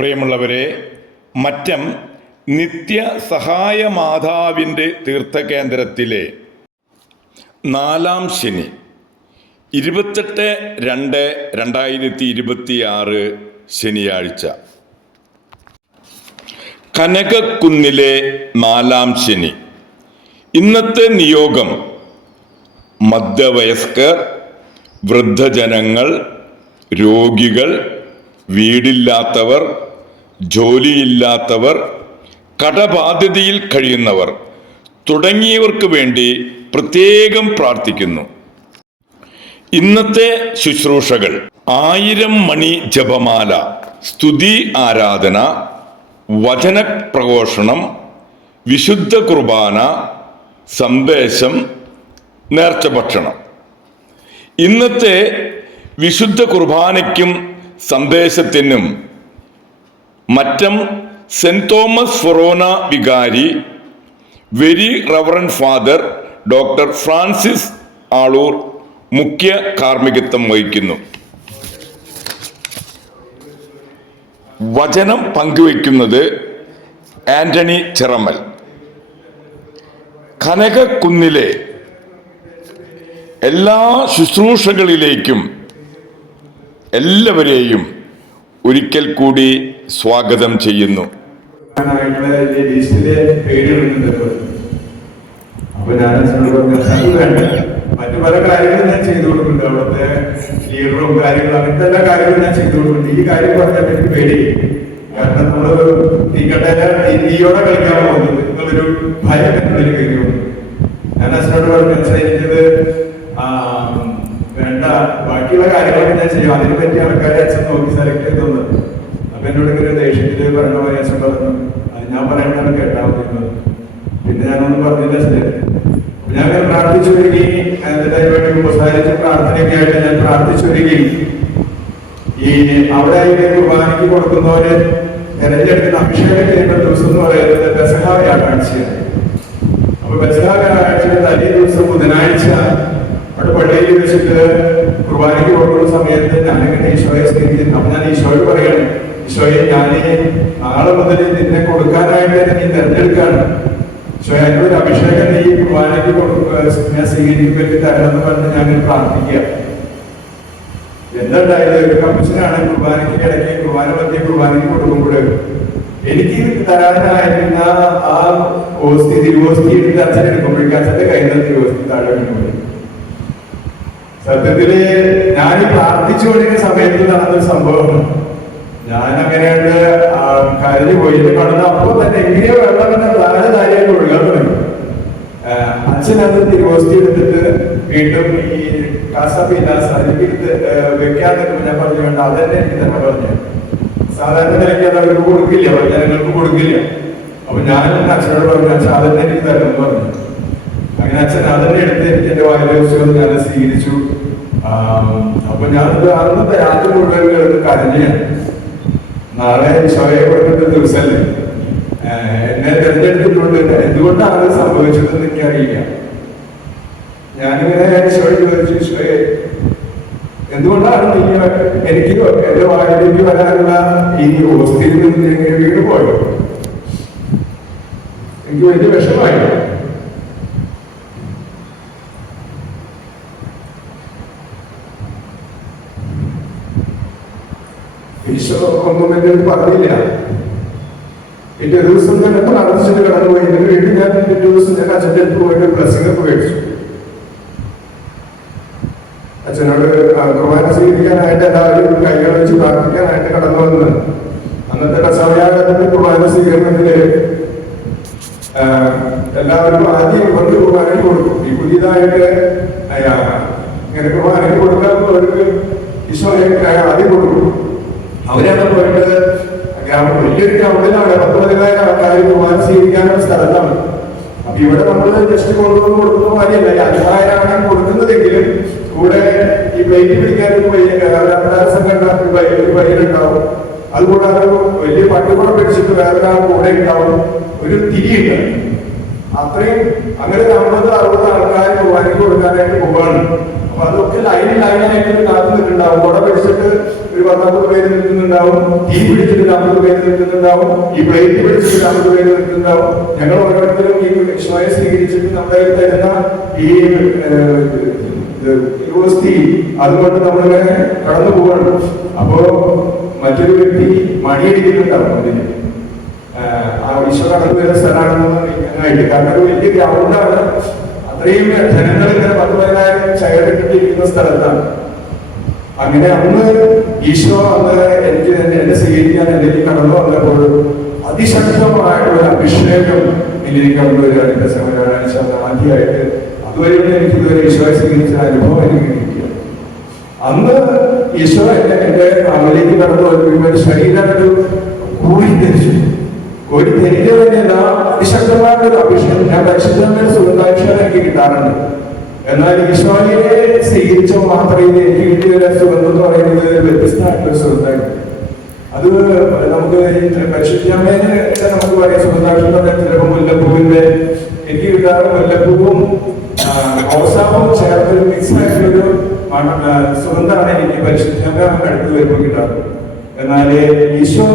പ്രിയമുള്ളവരെ, മറ്റം നിത്യ സഹായ മാതാവിൻ്റെ തീർത്ഥകേന്ദ്രത്തിലെ 4-ാം ശനി 28/2/2026 ശനിയാഴ്ച. കനകക്കുന്നിലെ 4-ാം ശനി. ഇന്നത്തെ നിയോഗം മധ്യവയസ്കർ, വൃദ്ധജനങ്ങൾ, രോഗികൾ, വീടില്ലാത്തവർ, ജോലിയില്ലാത്തവർ, കടബാധ്യതയിൽ കഴിയുന്നവർ തുടങ്ങിയവർക്ക് വേണ്ടി പ്രത്യേകം പ്രാർത്ഥിക്കുന്നു. ഇന്നത്തെ ശുശ്രൂഷകൾ: 1000 മണി ജപമാല, സ്തുതി ആരാധന, വചനപ്രഘോഷണം, വിശുദ്ധ കുർബാന, സന്ദേശം, നേർച്ച ഭക്ഷണം. ഇന്നത്തെ വിശുദ്ധ കുർബാനയ്ക്കും സന്ദേശത്തിനും മറ്റം സെന്റ് തോമസ് ഫൊറോന വികാരി very reverend father doctor Francis Aloor മുഖ്യ കാർമ്മികത്വം വഹിക്കുന്നു. വചനം പങ്കുവയ്ക്കുന്നത് ആന്റണി ചിറമൽ. കനകക്കുന്നിലെ എല്ലാ ശുശ്രൂഷകളിലേക്കും എല്ലാവരെയും ഒരിക്കൽ കൂടി സ്വാഗതം ചെയ്യുന്നു. മറ്റു പല കാര്യങ്ങളും ഞാൻ ചെയ്തു കൊടുക്കുന്നുണ്ട്. അവിടുത്തെ ലീഡറും കാര്യങ്ങളും അങ്ങനത്തെ എല്ലാ കാര്യങ്ങളും ഞാൻ ചെയ്തു കൊടുക്കുന്നുണ്ട്. ഈ കാര്യം പറഞ്ഞാൽ എനിക്ക് പേടി, കാരണം നമ്മള് തീയോടെ കളിക്കാൻ പോകുന്നത് എന്നുള്ളൊരു ഭയം എന്നുള്ളിൽ കയറി വന്നു. ഞാൻ അച്ഛനോട് പറഞ്ഞു, അച്ഛൻ എനിക്കത് വേണ്ട, ബാക്കിയുള്ള കാര്യങ്ങളൊക്കെ ഞാൻ ചെയ്യും, അതിനെ പറ്റി ആൾക്കാരെ അച്ഛൻ നോക്കി സെലക്ട് ചെയ്ത് തന്നു. അപ്പൊ എന്നോട് ഇങ്ങനെ ദേഷ്യത്തില് പറയണ പോലെ അച്ഛൻ പറഞ്ഞു, അത് ഞാൻ പറയണതാണ് കേട്ടാ മതി. പിന്നെ ഞാനൊന്നും പറഞ്ഞില്ല അച്ഛനെ. ഞാൻ പ്രാർത്ഥിച്ചു വരികി, വേണ്ടി ഉപസാരിച്ച പ്രാർത്ഥനയൊക്കെ ആയിട്ട് ഞാൻ പ്രാർത്ഥിച്ചു വരികി. ഈ അവിടെ കുർബാനയ്ക്ക് കൊടുക്കുന്നവര് തെരഞ്ഞെടുക്കുന്ന അഭിഷേകം ചെയ്യുന്ന ദിവസം എന്ന് പറയുന്നത് പെസഹ വ്യാഴാഴ്ചയാണ്. അപ്പൊ പെസഹ വ്യാഴാഴ്ചയുടെ തലേ ദിവസം ബുധനാഴ്ച അവിടെ പള്ളിയിൽ വെച്ചിട്ട് കുർബാനയ്ക്ക് കൊടുക്കുന്ന സമയത്ത് ഞാനിങ്ങനെ ഈശോയെ സ്നേഹിക്കുന്നു. അപ്പൊ ഞാൻ ഈശോയോട് പറയണം, ഈശോയെ ഞാൻ നാളെ മുതൽ നിന്നെ കൊടുക്കാനായിട്ട് നീ തെരഞ്ഞെടുക്കാണ്. ഈശോയെ അതിനൊരു അഭിഷേകം നീ കുർബാനയ്ക്ക് ഞാൻ സ്വീകരിക്കുമ്പോൾ തരണമെന്ന് പറഞ്ഞ് ഞാൻ പ്രാർത്ഥിക്കുക. എന്തുണ്ടായത്? ഒരു കമ്മീഷനാണ് കുർബാനയ്ക്ക് ഇടയ്ക്ക് കുർബാന മധ്യ കുർബാനയ്ക്ക് കൊടുക്കുമ്പോൾ എനിക്ക് തരാനായിരുന്ന ആ ഓസ്തി തിരുവോസ്തി എടുത്ത് അച്ഛൻ എടുക്കുമ്പോഴേക്കും അച്ഛന്റെ കയ്യിൽ നിന്ന് തിരുവോസ്തി താഴെ വീണു. സത്യത്തില് ഞാൻ പ്രാർത്ഥിച്ചുകൊണ്ടിരുന്ന സമയത്ത് നടന്നൊരു സംഭവം. ഞാൻ അങ്ങനെയായിട്ട് കരഞ്ഞു പോയി. കടന്ന് അപ്പോൾ തന്നെ എങ്ങനെയോ വെള്ളം താഴെ താഴെയായിട്ട് ഒഴുകാൻ തുടങ്ങി. അച്ഛനത് തിരുവോസ്തി എടുത്തിട്ട് വീണ്ടും ഈ കാസ അതിലെടുത്ത് വെക്കാന്നൊക്കെ ഞാൻ പറഞ്ഞു, വേണ്ട അതന്നെ എനിക്ക് തന്നെ പറഞ്ഞു. സാധാരണ നിലയ്ക്ക് അത് അവർക്ക് കൊടുക്കില്ല, ജനങ്ങൾക്ക് കൊടുക്കില്ല. അപ്പൊ ഞാൻ അച്ഛനോട് പറഞ്ഞു, അച്ഛൻ അതന്നെ എനിക്ക് തരണം പറഞ്ഞു. അങ്ങനെ അച്ഛൻ അതന്നെ എടുത്ത് എനിക്ക് എന്റെ വായിലോത്സവം ഞാൻ സ്വീകരിച്ചു. അപ്പൊ ഞാൻ അന്നത്തെ രാത്രി മുഴുവൻ കരഞ്ഞു. നാളെ ഈശോയെ കൊടുക്കേണ്ട ദിവസമല്ലേ, എന്നെ തെരഞ്ഞെടുത്തിട്ടുണ്ട്, എന്തുകൊണ്ടാണ് സംഭവിച്ചതെന്ന് എനിക്കറിയില്ല. ഞാനിങ്ങനെ ഈശോയെ ചോദിച്ചു, ഈശോയെ എന്തുകൊണ്ടാണ് നീ എനിക്ക് എന്റെ വായിലേക്ക് വരാനുള്ള ഈ ഹോസ്റ്റലിൽ നിന്ന് എങ്ങനെ വീണ് പോയോ? എനിക്ക് വലിയ വിഷമായി. ഈശോ ഒന്നും എന്റെ പറഞ്ഞില്ല. എന്റെ ദിവസം തന്നെ പ്രാർത്ഥിച്ചിട്ട് കടന്നുപോയി. എന്റെ വീട്ടിൽ ഞാൻ പിറ്റേ ദിവസം ഞാൻ അച്ഛൻ്റെ അടുത്ത് പോയിട്ട് ബ്ലെസ്സിംഗ് മേടിച്ചു. അച്ഛനോട് കുർബാന സ്വീകരിക്കാനായിട്ട് എല്ലാവരും കൈകൾ വെച്ച് പ്രാർത്ഥിക്കാനായിട്ട് കടന്നു വന്ന് അന്നത്തെ കസാവ്യാഘത്തിന്റെ കുർബാന സ്വീകരണത്തില് എല്ലാവർക്കും ആദ്യം ഇവർക്ക് കുർബാനയ്ക്ക് കൊടുക്കും. ഈ പുതിയതായിട്ട് ഇങ്ങനെ കുർബാനയ്ക്ക് കൊടുക്കാത്തവർക്ക് ഈശോയെ ആദ്യം കൊടുക്കും. അവരാണ് പോയിട്ട് വലിയൊരു ഗ്രൗണ്ടിലാണ് 10,000 ആൾക്കാർ കുർബാന സ്വീകരിക്കാനുള്ള സ്ഥലത്താണ്. അപ്പൊ ഇവിടെ നമ്മള് ജസ്റ്റ് കൊണ്ടുവന്ന് കൊടുക്കുന്ന കാര്യമല്ല, 5,000 കൊടുക്കുന്നതെങ്കിലും കൂടെ ഈ പ്ലേറ്റ് പിടിക്കാൻ ഒരു പയ്യനുണ്ടാവും. അതുകൂടാതെ വലിയ പട്ടുകുളം പിടിച്ചിട്ട് വേറൊരാൾ കൂടെ ഉണ്ടാവും. ഒരു തിരിയുണ്ട്. അത്രയും അങ്ങനെ 50-60 ആൾക്കാർ കുർബാനയ്ക്ക് കൊടുക്കാനായിട്ട് പോവാണ്. അപ്പൊ അതൊക്കെ ലൈനായിട്ട് കാത്തു നിൽക്കുന്നുണ്ടാവും. കുട പിടിച്ചിട്ട് ഒരു 10-50 പേര് നിൽക്കുന്നുണ്ടാവും, തീ പിടിച്ചിട്ട് 50 പേര് നിൽക്കുന്നുണ്ടാവും, ഈ പ്ലേറ്റ് പിടിച്ചിട്ട് 50 പേര് നിൽക്കുന്നുണ്ടാവും. ഞങ്ങൾ ഓരോരുത്തരും ഈ ഈശോയെ സ്വീകരിച്ചിട്ട് നമ്മുടെ തരുന്ന ഈ യൂണിവേഴ്സിറ്റി അതുകൊണ്ട് നമ്മളിങ്ങനെ കടന്നു പോവാണ്. അപ്പോ മറ്റൊരു വ്യക്തി മണിയടിക്കുന്നുണ്ടാവും അതിന് ആ ഈശോ കടന്നു വരുന്ന സ്ഥലമാണെന്ന് കാരണം ഒരു വലിയ ഗ്രൗണ്ടാണ്. അത്രയും ജനങ്ങൾ ഇങ്ങനെ 10,000 ചെയറിട്ടിരിക്കുന്ന സ്ഥലത്താണ്. അങ്ങനെ അന്ന് ഈശോ എനിക്ക് എന്നെ സ്വീകരിക്കാൻ എന്നിലേക്ക് കടന്നു വന്നപ്പോൾ അതിശക്തമായിട്ടുള്ള അഭിഷേകം എന്നിലേക്ക് കടന്നു വരികയാണ്. എന്റെ സമരാഴ്ച ആദ്യമായിട്ട് അതുവരെയും എനിക്ക് ഇതുവരെ ഈശോയെ സ്വീകരിച്ച അനുഭവം എനിക്ക് കിട്ടിയ അന്ന് ഈശോ എന്റെ നാവിലേക്ക് കടന്നു വരുമ്പോൾ ശരീരം ഒരു കൂടിത്തിരിച്ചു. ഒരു തെരിഞ്ഞ തന്നെയല്ല, അതിശക്തമായിട്ടൊരു അഭിഷേകം. ഞാൻ പരിശുദ്ധമായ സുഗന്ധാഭിഷേകം എനിക്ക് കിട്ടാറുണ്ട്. എന്നാൽ ഈശോയെ സ്വീകരിച്ച മാത്രമേ എനിക്ക് കിട്ടിയ സുഗന്ധം എന്ന് പറയുന്നത് വ്യത്യസ്തമായിട്ടൊരു സുഗന്ധമായിരുന്നു. അത് നമുക്ക് പരിശുദ്ധമ്മേനെ നമുക്ക് പറയാം സുഗന്ധാഭിഷേകം. ചിലപ്പോൾ മുല്ലപ്പൂവിന്റെ എനിക്ക് കിട്ടാറ് മുല്ലപ്പൂവും ഓസാവും ചേർത്തൊരു മിക്സ് ആയിട്ടുള്ളൊരു സുഗന്ധമാണ് എനിക്ക് പരിശുദ്ധമ്മ അടുത്ത് വരുമ്പോൾ കിട്ടാറ്. എന്നാല് ഈശോ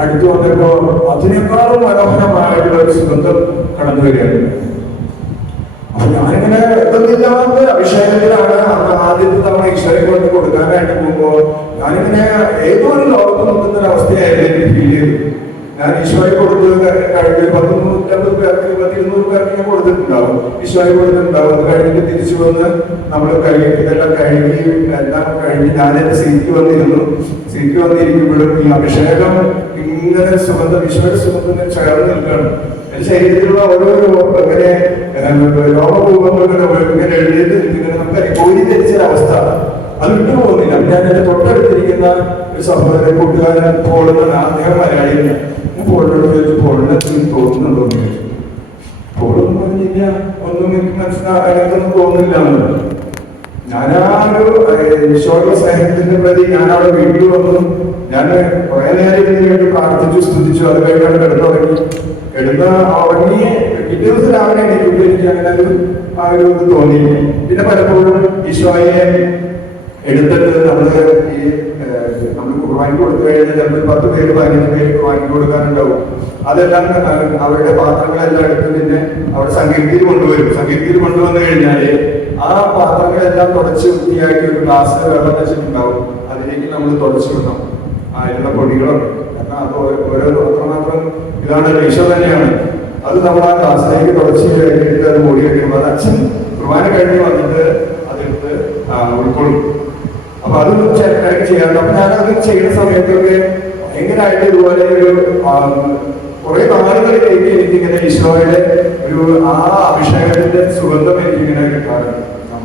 അടുത്ത് വന്നപ്പോ അതിനേക്കാളും മനോഹരമായിട്ടുള്ള ഒരു സുഗന്ധം കടന്നു വരികയാണ്. അപ്പൊ ഞാനിങ്ങനെ എത്തുന്നില്ലാത്ത അഭിഷേകത്തിലാണ് അന്ന് ആദ്യത്തെ തവണ ഈശോയെ കൊണ്ട് കൊടുക്കാനായിട്ട് പോകുമ്പോ ഞാനിങ്ങനെ ഏതോ ഒരു ലോകത്ത് നിൽക്കുന്ന ഒരു അവസ്ഥയായിരുന്നു എനിക്ക് ഫീൽ ചെയ്തു. ഞാൻ ഈശോയെ കൊടുത്ത് കഴിഞ്ഞ് 150 പേർക്ക് 200 പേർക്ക് ഞാൻ കൊടുത്തിട്ടുണ്ടാവും. ഈശോയെ കൊടുത്തിട്ടുണ്ടാവും. അത് കഴിഞ്ഞിട്ട് തിരിച്ചു വന്ന് നമ്മൾ ഇതെല്ലാം കഴുകി എല്ലാം കഴിഞ്ഞ് ഞാൻ എന്റെ സീറ്റ് വന്നിരിക്കുമ്പോഴും ഈ അഭിഷേകം ഇങ്ങനെ സുഗന്ധം ഈശോയുടെ സുഗന്ധം ചേർന്ന് നിൽക്കുകയാണ്. എന്റെ ശരീരത്തിലുള്ള ഓരോരോ ഇങ്ങനെ രോഗഭൂകമ്പങ്ങൾ ഇങ്ങനെ എഴുതിയിട്ട് ഇങ്ങനെ നമുക്ക് കോരി ധരിച്ചൊരവസ്ഥ അത് വിട്ടു പോകുന്നില്ല. ഞാൻ എന്റെ തൊട്ടടുത്തിരിക്കുന്ന ഒരു സഹോദരൻ കൂട്ടുകാരൻ പോളുന്ന അദ്ദേഹം മലയാളിയാണ്. ഞാൻ പോളിനോട് ചോദിച്ചു, പോളിനെ തോന്നുന്നുണ്ടോ എന്ന് ചോദിച്ചു. പോളൊന്നും പറഞ്ഞില്ല, ഒന്നും എനിക്ക് മനസ്സിലാകാനൊന്നും തോന്നുന്നില്ല എന്നുള്ളത്. ഞാൻ ആ ഒരു ഈശോയുടെ സ്നേഹത്തിന്റെ പ്രതി ഞാൻ അവിടെ വീട്ടിൽ വന്നു. ഞാൻ കുറെ നേരം ഇതിനു വേണ്ടി പ്രാർത്ഥിച്ചു, സ്തുതിച്ചു. അത് കഴിഞ്ഞാണ് കിടന്നുറങ്ങി പിറ്റേ ദിവസം രാവിലെ എണീക്കുമ്പോൾ എനിക്ക് അങ്ങനെ ആ ഒരു ഇത് തോന്നി. പിന്നെ പലപ്പോഴും ഈശോയെ എടുത്തിട്ട് നമ്മൾ കുർബാനയ്ക്ക് കൊടുത്തു കഴിഞ്ഞാൽ ചിലപ്പോൾ 10 പേര് 15 പേര് കുർബാനയ്ക്ക് കൊടുക്കാനുണ്ടാവും. അതെല്ലാം അവരുടെ പാത്രങ്ങളെല്ലാം എടുത്ത് പിന്നെ അവിടെ സംഗീതത്തിൽ കൊണ്ടുവരും. സംഗീതത്തിൽ കൊണ്ടുവന്നു കഴിഞ്ഞാല് ആ പാത്രങ്ങളെല്ലാം തുടച്ച് വൃത്തിയാക്കി ഒരു ഗ്ലാസ് വെള്ളം വെച്ചിട്ടുണ്ടാവും. അതിലേക്ക് നമ്മൾ തുടച്ചു വിടണം അതിലുള്ള പൊടികളൊക്കെ. കാരണം അത് ഓരോ അത്രമാത്രം ഇതാണ് ഈശോ തന്നെയാണ്. അത് നമ്മൾ ആ ഗ്ലാസ്സിലേക്ക് തുടച്ച് കഴിഞ്ഞിട്ട് അത് പൊടി വെക്കുമ്പോൾ അത് അച്ഛൻ കുർബാന കഴിഞ്ഞ് വന്നിട്ട് അതെടുത്ത് ഉൾക്കൊള്ളും. അപ്പൊ അത് ചെയ്യാറുണ്ട്. അപ്പൊ ഞാനത് ചെയ്യുന്ന സമയത്തൊക്കെ ഭയങ്കരമായിട്ട് ഇതുപോലെ ഒരു കുറെ നാളുകളിലേക്ക് എനിക്കിങ്ങനെ ഈശോയുടെ ഒരു ആ അഭിഷേകത്തിന്റെ സുഗന്ധം എനിക്കിങ്ങനെ കിട്ടാറുണ്ട്.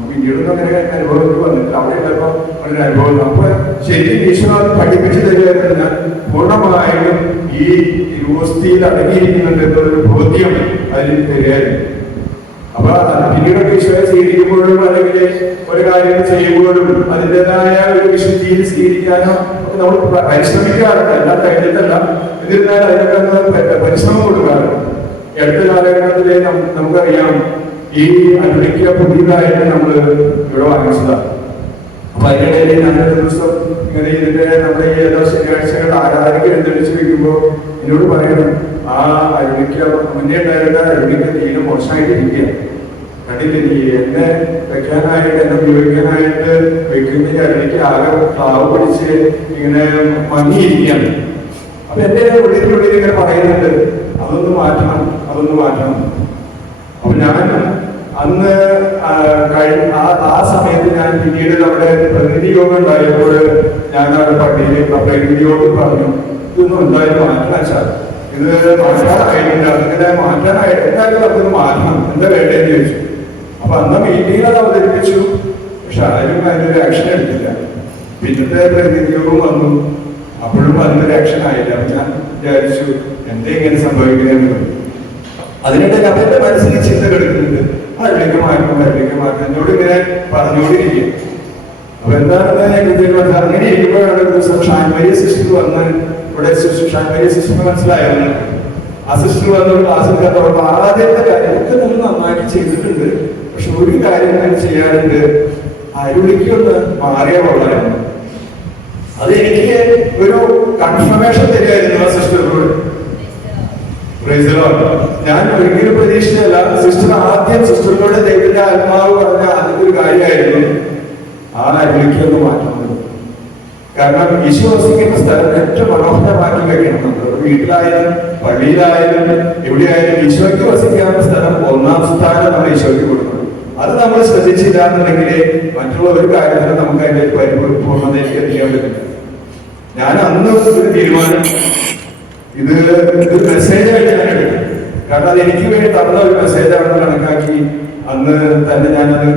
പിന്നീടൊന്നും അങ്ങനെ അനുഭവത്തിൽ വന്നിട്ടില്ല. അവിടെ ഉള്ളപ്പോ ഒരു അനുഭവം അപ്പൊ ശരിക്കും ഈശോ അത് പഠിപ്പിച്ചു തരികയായിരുന്നു. ഞാൻ പൂർണ്ണമായും ഈ യൂണിവേഴ്സിറ്റിയിൽ അടങ്ങിയിരിക്കുന്നുണ്ട് എന്നൊരു ബോധ്യം അതിൽ തരികയായിരുന്നു. അപ്പൊ പിന്നീടൊക്കെ ഈശോയെ സ്വീകരിക്കുമ്പോഴും അല്ലെങ്കിൽ ഒരു കാര്യം ചെയ്യുമ്പോഴും അതിൻ്റെതായ ഒരു വിശുദ്ധിയിൽ സ്വീകരിക്കാനോ നമ്മൾ പരിശ്രമിക്കാറുണ്ട്. എല്ലാം കഴിഞ്ഞിട്ടല്ല, എന്നിരുന്നാലും അതിനൊക്കെ പരിശ്രമം കൊടുക്കാറുണ്ട്. അടുത്ത കാലഘട്ടത്തിലെ നമുക്കറിയാം ഈ അനുഷ്ഠിക്കുക പുതിയതായിട്ട് നമ്മൾ ഇവിടെ വാങ്ങിച്ചതാണ്. അപ്പൊ അതിനിടയിൽ ഞാനൊരു ദിവസം ഇങ്ങനെ ഇതിന്റെ നമ്മുടെ ഈ ഏതോ ശനിയാഴ്ചകൾ ആരാധനയ്ക്ക് എഴുന്നള്ളിച്ച് വെക്കുമ്പോൾ എന്നോട് പറയണം, ആ അരുണിക്ക മുന്നേ ഉണ്ടായിരുന്ന അരുണിക്ക തീരെ മോശമായിട്ടിരിക്കുക. കണ്ടില്ലേ, നീ എന്നെ വെക്കാനായിട്ട് എന്നെ ഉപയോഗിക്കാനായിട്ട് വെക്കുന്ന അരുണിക്ക് ആകെ താവ് പിടിച്ച് ഇങ്ങനെ മങ്ങിയിരിക്കുകയാണ്. അപ്പൊ എന്റെ ഉള്ളിൽ ഇങ്ങനെ പറയുന്നുണ്ട്, അതൊന്ന് മാറ്റണം. അപ്പൊ ഞാൻ അന്ന് ആ സമയത്ത് ഞാൻ പിന്നീട് നമ്മുടെ പ്രതിനിധി യോഗം ഉണ്ടായപ്പോൾ ഞാൻ അവിടെ പള്ളിയിൽ പ്രതിനിധി യോഗം പറഞ്ഞു, ഇതൊന്നും എന്തായാലും മാറ്റണം സാർ, ഇത് മാറ്റാനായിട്ടില്ല, അതിങ്ങനെ മാറ്റാനായിട്ട് എന്തായാലും നമുക്കൊന്ന് മാറ്റണം, എന്താ വേണ്ടതെന്ന് ചോദിച്ചു. അപ്പൊ അന്ന് മീറ്റിംഗിൽ അത് അവതരിപ്പിച്ചു. പക്ഷെ ആരും അതിനൊരു ആക്ഷൻ എടുത്തില്ല. പിന്നത്തെ പ്രതിനിധി യോഗം വന്നു, അപ്പോഴും അതിനൊരു ആക്ഷൻ ആയില്ല. അപ്പൊ ഞാൻ വിചാരിച്ചു എന്താ ഇങ്ങനെ സംഭവിക്കുന്നത്. അതിനിടയിൽ അവരുടെ മനസ്സിൽ ചിന്ത കിടക്കുന്നുണ്ട്, അതിലേക്ക് മാറ്റം എന്നോട് ഇങ്ങനെ പറഞ്ഞുകൊണ്ടിരിക്കും. അപ്പൊ എന്താണെന്ന് ഞാൻ അങ്ങനെ ഇരിക്കുമ്പോഴാണ് ഒരു ദിവസം ഷാൻമരിയ സിസ്റ്റർ വന്ന് ഇവിടെ ഷാൻമരിയ സിസ്റ്റർ മനസ്സിലായിരുന്നു. അസിസ്റ്റന്റ് വന്ന ക്ലാസ്സിൽ കണ്ടപ്പോൾ ആദ്യത്തെ കാര്യമൊക്കെ നമ്മൾ നന്നാക്കി ചെയ്തിട്ടുണ്ട്. പക്ഷെ ഒരു കാര്യം ഞാൻ ചെയ്യാറുണ്ട്, അരുളിക്കൊന്ന് മാറിയ കൊള്ളായിരുന്നു. അത് എനിക്ക് ഒരു കൺഫർമേഷൻ തരികയായിരുന്നു ആ സിസ്റ്ററിനോട്. ഞാൻ ഒരിക്കലും പ്രതീക്ഷിച്ചല്ല. സിസ്റ്റർ ആദ്യം സിസ്റ്ററിനോട് ദൈവത്തിന്റെ ആത്മാവ് പറഞ്ഞ ആദ്യത്തെ ഒരു കാര്യമായിരുന്നു ആ അരുളിക്കൊന്ന് മാറ്റണം. കാരണം ഈശോ വസിക്കുന്ന സ്ഥലം ഏറ്റവും മനോഹരമാക്കി വെക്കണം. നമ്മൾ വീട്ടിലായാലും പള്ളിയിലായാലും എവിടെയായാലും ഈശോയ്ക്ക് വസിക്കാവുന്ന സ്ഥലം ഒന്നാം സ്ഥാനം നമ്മൾ ഈശോയ്ക്ക് കൊടുക്കണം. അത് നമ്മൾ ശ്രദ്ധിച്ചില്ല എന്നുണ്ടെങ്കിൽ മറ്റുള്ള ഒരു കാര്യത്തിലും നമുക്ക് അതിന്റെ പൂർണ്ണതയിലേക്ക് എത്തിക്കാൻ പറ്റില്ല. ഞാൻ അന്ന് ഒരു തീരുമാനം, ഇത് ഒരു മെസ്സേജായിട്ട് ഞാൻ എടുക്കും. കാരണം അത് എനിക്ക് വേണ്ടി തന്ന ഒരു മെസ്സേജാണെന്ന് കണക്കാക്കി അന്ന് തന്നെ ഞാനത്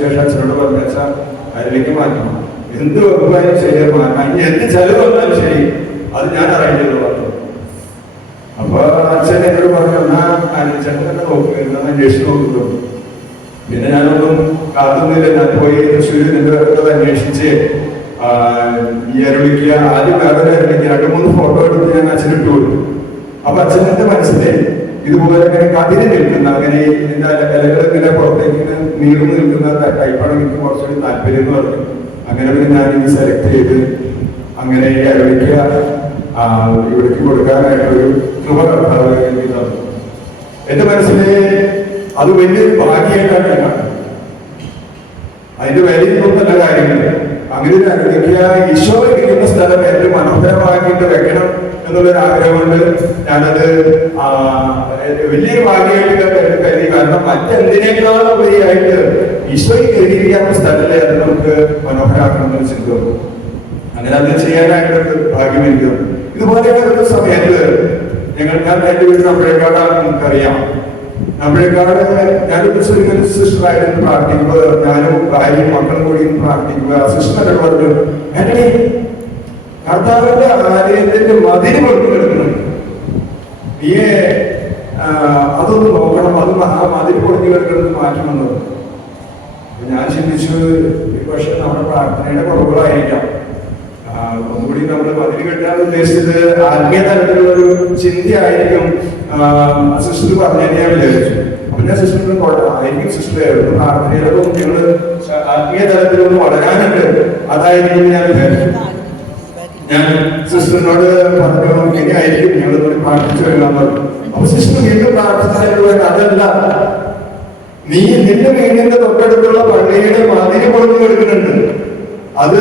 ശേഷം അച്ഛനോട് പറഞ്ഞാൽ അതിലേക്ക് മാറ്റണം. എന്ത് വകുപ്പായാലും ശരി മാറ്റാൻ, എന്ത് ചെലവ് വന്നാലും ശരി അത് ഞാൻ അറേഞ്ച് ചെയ്ത് പറഞ്ഞു. അപ്പൊ അച്ഛൻ എന്നോട് പറഞ്ഞു, എന്നാ ചേട്ടൻ തന്നെ നോക്കുക, എന്നാ അന്വേഷിച്ച് നോക്കുന്നു. പിന്നെ ഞാനൊന്നും കാത്തുന്നില്ല. ഞാൻ പോയി തൃശ്ശൂരിൽ നിന്റെ അന്വേഷിച്ച് ഈ അരുളിക്കുക. ആദ്യം വേറെ അരുളിക്കുക 2-3 ഫോട്ടോ എടുത്ത് ഞാൻ അച്ഛനിട്ട് കൊടുത്തു. അപ്പൊ അച്ഛൻ്റെ മനസ്സിലെ ഇതുപോലെ ഇങ്ങനെ കതിര് നിൽക്കുന്ന, അങ്ങനെ ഇതിന്റെ ഇലകൾ ഇങ്ങനെ പുറത്തേക്ക് നീർന്നു നിൽക്കുന്ന ടൈപ്പാണ് എനിക്ക് കുറച്ചുകൂടി താല്പര്യം എന്ന് പറഞ്ഞു. അങ്ങനെ പിന്നെ ഞാൻ ഇത് സെലക്ട് ചെയ്ത് അങ്ങനെ ഈ അരുളിക്കുക ഇവിടേക്ക് കൊടുക്കാനായിട്ടൊരു കൃപ കർത്താവ് എനിക്ക് തന്നു. എന്റെ മനസ്സിലെ അത് വലിയൊരു ഭാഗ്യമായിട്ടാണ് ഞാൻ കാണുന്നത്. അതിന്റെ വിലയൊന്നും നല്ല കാര്യമില്ല. അങ്ങനെ ഒരു അരുളിക്കുക ഈശോ ഇരിക്കുന്ന സ്ഥലം ഏറ്റവും മനോഹരമാക്കിയിട്ട് വെക്കണം എന്നുള്ളൊരു ആഗ്രഹം കൊണ്ട് ഞാനത് വലിയൊരു ഭാഗ്യമായിട്ട് കരുതി. കാരണം മറ്റെന്തിനേക്കാളും ഉപരിയായിട്ട് ഈശോയിൽ കരുതിയിരിക്കാവുന്ന സ്ഥലത്തെ അത് നമുക്ക് മനോഹരമാക്കണം എന്നൊരു ചിന്ത വന്നു. അങ്ങനെ അത് ചെയ്യാനായിട്ടൊരു ഭാഗ്യം എനിക്ക് തന്നു. ഇതുപോലെ ഒരു സമയത്ത് ഞാൻ എൻ്റെ വീട്ടിൽ നമ്മളെക്കാടാണ് നമുക്കറിയാം. നമ്മളെക്കാട് ഞാനൊരു സിസ്റ്ററായിട്ട് പ്രാർത്ഥിക്കുമ്പോൾ ഞാനും ഭാര്യയും മക്കളും കൂടി പ്രാർത്ഥിക്കുക. സിസ്റ്റർ പറഞ്ഞു, ആന്റണി കർത്താവിന്റെ ആലയത്തിന്റെ മതിൽ പൊളിഞ്ഞു കിടക്കുന്നുണ്ട്, നീയെ അതൊന്ന് നോക്കണം, അത് ആ മതിൽ പൊളിഞ്ഞു കിടക്കുന്നത് മാറ്റണമെന്ന്. ഞാൻ ചിന്തിച്ചു, പക്ഷെ നമ്മുടെ പ്രാർത്ഥനയുടെ കുറവുകളായിരിക്കാം. ഒന്നുകൂടി നമ്മൾ മതിൽ കെട്ടാൻ ഉദ്ദേശിച്ചത് ആത്മീയ തലത്തിലുള്ള ഒരു ചിന്തയായിരിക്കും സിസ്റ്റർ പറഞ്ഞതിന് ഞാൻ വിചാരിച്ചു. അപ്പൊ ഞാൻ സിസ്റ്ററിനും ആയിരിക്കും സിസ്റ്റർ പ്രാർത്ഥനയിലൊന്നും ഞങ്ങള് ആത്മീയ തലത്തിലൊന്നും വളരാനുണ്ട്, അതായിരിക്കും ഞാൻ വിചാരിച്ചു. ഞാൻ സിസ്റ്ററിനോട് പറഞ്ഞു, ഇങ്ങനെയായിരിക്കും ഞങ്ങൾ പ്രാർത്ഥിച്ചു വരാൻ പറഞ്ഞു. അപ്പൊ സിസ്റ്റർ വീണ്ടും പ്രാർത്ഥിച്ചു, അതല്ല, നീ നിന്റെ വീടിന്റെ തൊട്ടടുത്തുള്ള പള്ളിയുടെ മതില് പൊളിഞ്ഞു കിടക്കുന്നുണ്ട്, അത്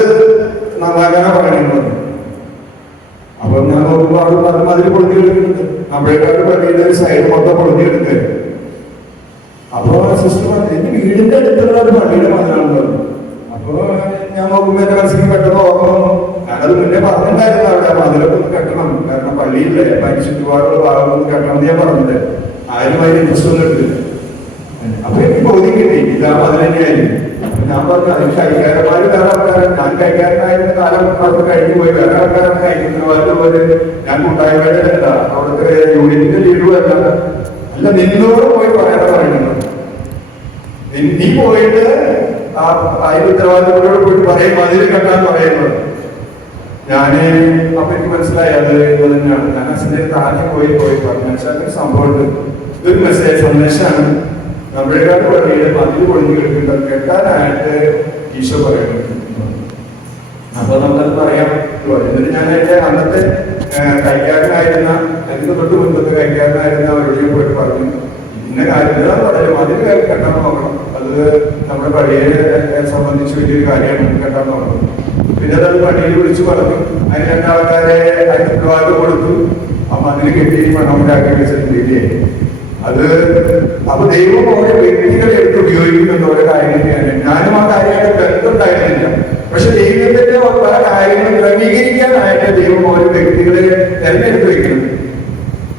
നന്നാകാനാ പറയണമെന്ന്. അപ്പൊ ഞാൻ നോക്കുമ്പോൾ അത് മതില് പൊളിഞ്ഞു കിടക്കുന്നുണ്ട്. നമ്മളെക്കാട്ട് പള്ളിയുടെ ഒരു സൈഡ് മൊത്തം പൊളിഞ്ഞു കിടക്കുക. അപ്പൊ സിസ്റ്റർ പറഞ്ഞു, എന്റെ വീടിന്റെ അടുത്തുള്ള ഒരു പള്ളിയുടെ മതിലാണെന്ന് പറഞ്ഞു. അപ്പൊ ഞാൻ നോക്കുമ്പോ എന്റെ മനസ്സിൽ പെട്ടെന്ന് ഓർമ്മ വന്നു, ഞാനത് മുന്നേ പറഞ്ഞിട്ടുണ്ടായിരുന്നു, അവിടെ മതിലൊക്കെ ഒന്ന് കെട്ടണം, കാരണം പള്ളിയില്ലേ അതിന് ചുറ്റുപാടുള്ള ഭാഗമൊന്ന് കെട്ടണം എന്ന് ഞാൻ പറഞ്ഞിട്ട് ആരും അതിന് ഇൻട്രസ്റ്റ് ഒന്നും എടുത്തില്ല. അപ്പൊ എനിക്ക് ബോധ്യം കിട്ടി, ഇതാ മതിൽ തന്നെയായിരുന്നു. ഞാൻ പറഞ്ഞു, അതിന് കൈകാരന്മാര് വേറെ ആൾക്കാരാണ്, ഞാൻ കൈകാരനായിരുന്ന കാലം അവിടെ കഴിഞ്ഞു പോയി, വേറെ ആൾക്കാരാണ് കഴിക്കുന്നവരുടെ പോലെ. ഞാൻ കൂട്ടായ്മയുടെ അല്ല, അവിടുത്തെ യൂണിറ്റിന്റെ ലീഡറും അല്ല. അല്ല, നിന്നോട് പോയി പറയാനാ പറയുന്നത്. നീ പോയിട്ട് അതിന്റെ ഉത്തരവാദിത്തത്തോട് പോയിട്ട് പറയും മതിൽ കെട്ടാൻ പറയുന്നത്. ഞാന് അപ്പൊ എനിക്ക് മനസ്സിലായി അത് തന്നെയാണ്. ഞാൻ അച്ഛൻ്റെ ആദ്യം പോയി പറഞ്ഞു, അച്ഛൻ സംഭവമുണ്ട്, ഇതൊരു മെസ്സേജ് സന്ദേശമാണ്. നമ്മളെക്കാട്ട് പള്ളിയുടെ മതിൽ പൊളിഞ്ഞു കിടക്കുന്നത് കെട്ടാനായിട്ട് ഈശോ പറയുന്നത്. അപ്പൊ നമുക്കത് പറയാം. എന്നിട്ട് ഞാൻ എന്റെ അന്നത്തെ കൈക്കാരനായിരുന്ന, എനിക്ക് തൊട്ട് മുൻപത്തെ കൈക്കാരനായിരുന്ന അവരോട് പോയിട്ട് പറഞ്ഞു, ഇന്ന കാര്യങ്ങളാണ് പറഞ്ഞു, മതിൽ കെട്ടാൻ നോക്കണം, അത് നമ്മുടെ പള്ളിയെ സംബന്ധിച്ച് വലിയൊരു കാര്യമാണ്, കെട്ടാൻ നോക്കണം. പിന്നെ അത് പള്ളിയിൽ വിളിച്ചു പറഞ്ഞു, അതിന് 2 ആൾക്കാരെ അതിന് ഉത്തരവാദിത്വം കൊടുത്തു. അപ്പൊ അതിന് കെട്ടി മനോഹരാക്കി വെച്ചിട്ടുണ്ട്. അത് അപ്പൊ ദൈവം ഓരോ വ്യക്തികളെ എടുത്ത് ഉപയോഗിക്കുമെന്ന് ഓരോ കാര്യങ്ങൾ ചെയ്യാൻ ഞാനും ആ കാര്യമായിട്ട് ബന്ധമുണ്ടായിരുന്നില്ല. പക്ഷെ ദൈവത്തിന്റെ പല കാര്യങ്ങൾ ക്രമീകരിക്കാനായിട്ട് ദൈവം ഓരോ വ്യക്തികളെ തെരഞ്ഞെടുത്ത് വെക്കുന്നത്.